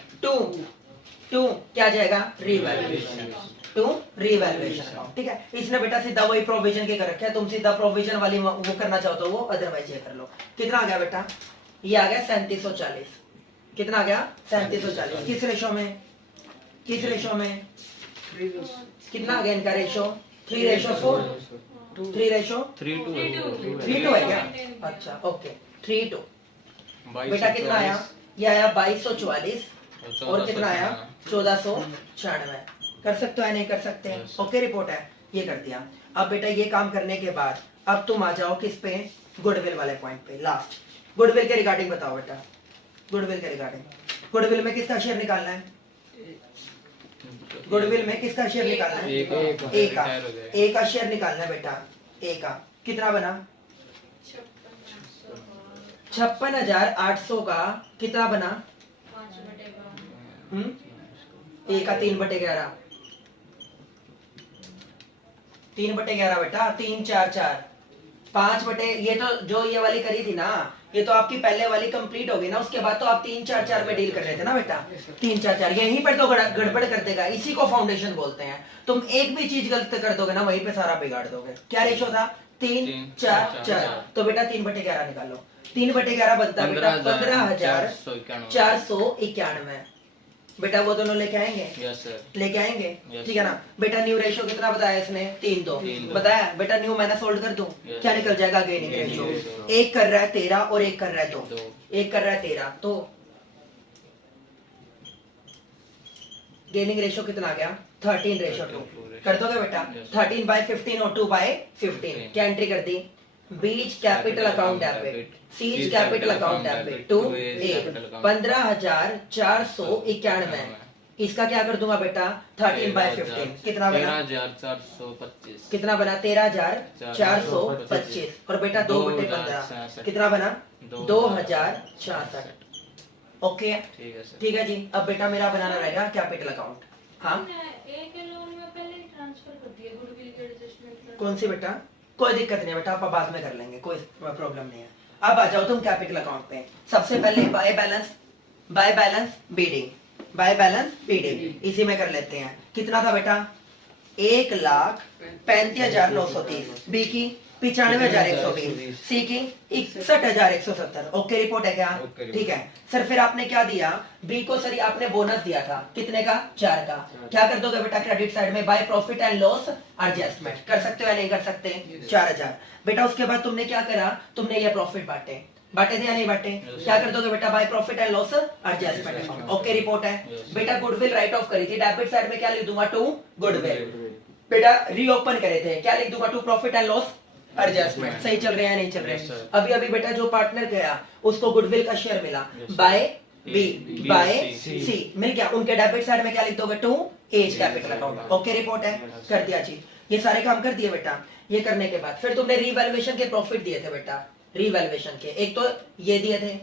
to क्या जाएगा, रिवैल्यूएशन, टू रिवैल्यूएशन अकाउंट। ठीक है, इसने बेटा सीधा वही प्रोविजन के कर रखे हैं, तुम सीधा प्रोविजन वाली वो करना चाहो तो वो, अदरवाइज ये कर लो। कितना आ गया बेटा, ये आ गया 3740। कितना आ गया, 3740। किस रेशो में, किस रेशो में, कितना आ गया इनका रेशो, 3:4, 3:3:2 है क्या, अच्छा ओके 3:2। बेटा कितना आया, ये आया 2244 और कितना आया 1496। कर सकते हो या नहीं कर सकते, ओके रिपोर्ट है, ये कर दिया। अब बेटा ये काम करने के बाद अब तुम आ जाओ किस पे, गुडविल वाले पॉइंट पे। लास्ट गुडविल के रिगार्डिंग बताओ बेटा, गुडविल के रिगार्डिंग, गुडविल में किसका शेयर निकालना है, गुडविल में किसका शेयर निकालना है, ए का, ए का शेयर निकालना है बेटा, ए का। कितना बना, 56,800 का कितना बना, ए का 3/11, 3/11 बेटा, 3 4 4 5/, ये तो जो ये वाली करी थी ना, ये तो आपकी पहले वाली कंप्लीट हो गई ना, उसके बाद तो आप 3-4-4 में डील कर रहे थे ना बेटा, 3-4-4 यहीं पर तो गड़बड़ कर देगा, इसी को फाउंडेशन बोलते हैं। तुम एक भी चीज गलत कर दोगे ना, वहीं पे सारा बिगाड़ दोगे। क्या रेशो था? 3-4-4। तो बेटा 3/11 निकालो। 3/11 बनता है बेटा 15,491। बेटा वो दोनों लेके आएंगे, यस सर। लेके आएंगे, Yes, ठीक है ना बेटा। न्यू रेशियो कितना बताया इसने? 3-2 बताया बेटा। न्यू मैंने सोल्व कर दूं, Yes. क्या निकल जाएगा? Gaining ratio. ratio। एक कर रहा है 13 और एक कर रहा है 2, दो। एक कर रहा है 13, तो गेनिंग रेशियो कितना आ गया? 13:2। कर दोगे बेटा? Yes. 13/15 और 2/15। क्या एंट्री कर दी? B's capital account debit, C's capital account debit to A 15,491। इसका क्या कर दूंगा बेटा? 13/15 कितना बना? 13,425। कितना बना? 13,425 और बेटा 2/15 कितना बना? 2,066। ओके ठीक है सर। ठीक है जी। अब बेटा मेरा बनाना रहेगा कैपिटल अकाउंट। हाँ एक लोन में पहले ट्रांसफर कर दिया गुडविल के एडजस्टमेंट। कौन सी बेटा? कोई दिक्कत नहीं बेटा, आप बाद में कर लेंगे, कोई प्रॉब्लम नहीं है। अब आ जाओ तुम कैपिटल अकाउंट पे। सबसे पहले बाय बैलेंस बीडिंग, बाय बैलेंस बीडिंग इसी में कर लेते हैं। कितना था बेटा? 1,35,930। बी की 95,120। सी की 61,170। ओके रिपोर्ट है क्या? Okay report. ठीक है सर। फिर आपने क्या दिया? बी को सर आपने बोनस दिया था, कितने का? 4 का। क्या कर दोगे बेटा क्रेडिट साइड में? By profit and loss adjustment कर सकते हो या नहीं कर सकते? 4,000 बेटा। उसके बाद तुमने क्या करा? तुमने ये प्रॉफिट बांटे थे या नहीं बांटे? क्या कर दोगे बेटा? By profit and loss adjustment account. Okay report है बेटा। गुडविल राइट ऑफ करी थी, डेबिट साइड में क्या लिख दूंगा? To goodwill. बेटा रीओपन करे थे, क्या लिख दूंगा? To profit and loss adjustment. सही चल रहे हैं नहीं चल रहे? Yes, sir. अभी अभी बेटा जो पार्टनर गया उसको गुडविल का शेयर मिला, Yes, sir. By B B, by C. C मिल गया। उनके डेबिट साइड में क्या लिख दोगे? To A's capital account. Okay report है कर दिया जी। ये सारे काम कर दिए बेटा। ये करने के बाद फिर तुमने रीवैल्यूएशन के प्रॉफिट दिए थे बेटा, रीवैल्यूएशन के। एक तो ये दिए थे,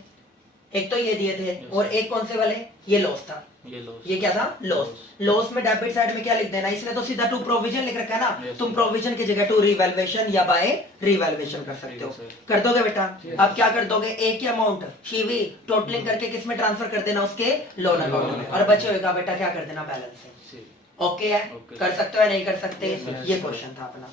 एक तो ये दिए थे, Yes. और एक कौन से वाले? ये लॉस था। ये लॉस। ये क्या था? लॉस। लॉस में डेबिट साइड में क्या लिख देना? इसने तो सीधा टू प्रोविजन लिख रखा है ना, Yes, तुम sir. प्रोविजन की जगह टू रिवैल्यूएशन या बाय रिवैल्यूएशन कर सकते हो। ठीक है, sir. कर दोगे बेटा? अब क्या कर दोगे? एक ही अमाउंट शिवी टोटलिंग करके किस में ट्रांसफर कर देना? उसके लोन अकाउंट में, और बचे होगा बेटा क्या कर देना? बैलेंस से। ओके है? Okay. कर सकते हो या नहीं कर सकते? Yes, sir. ये क्वेश्चन था अपना।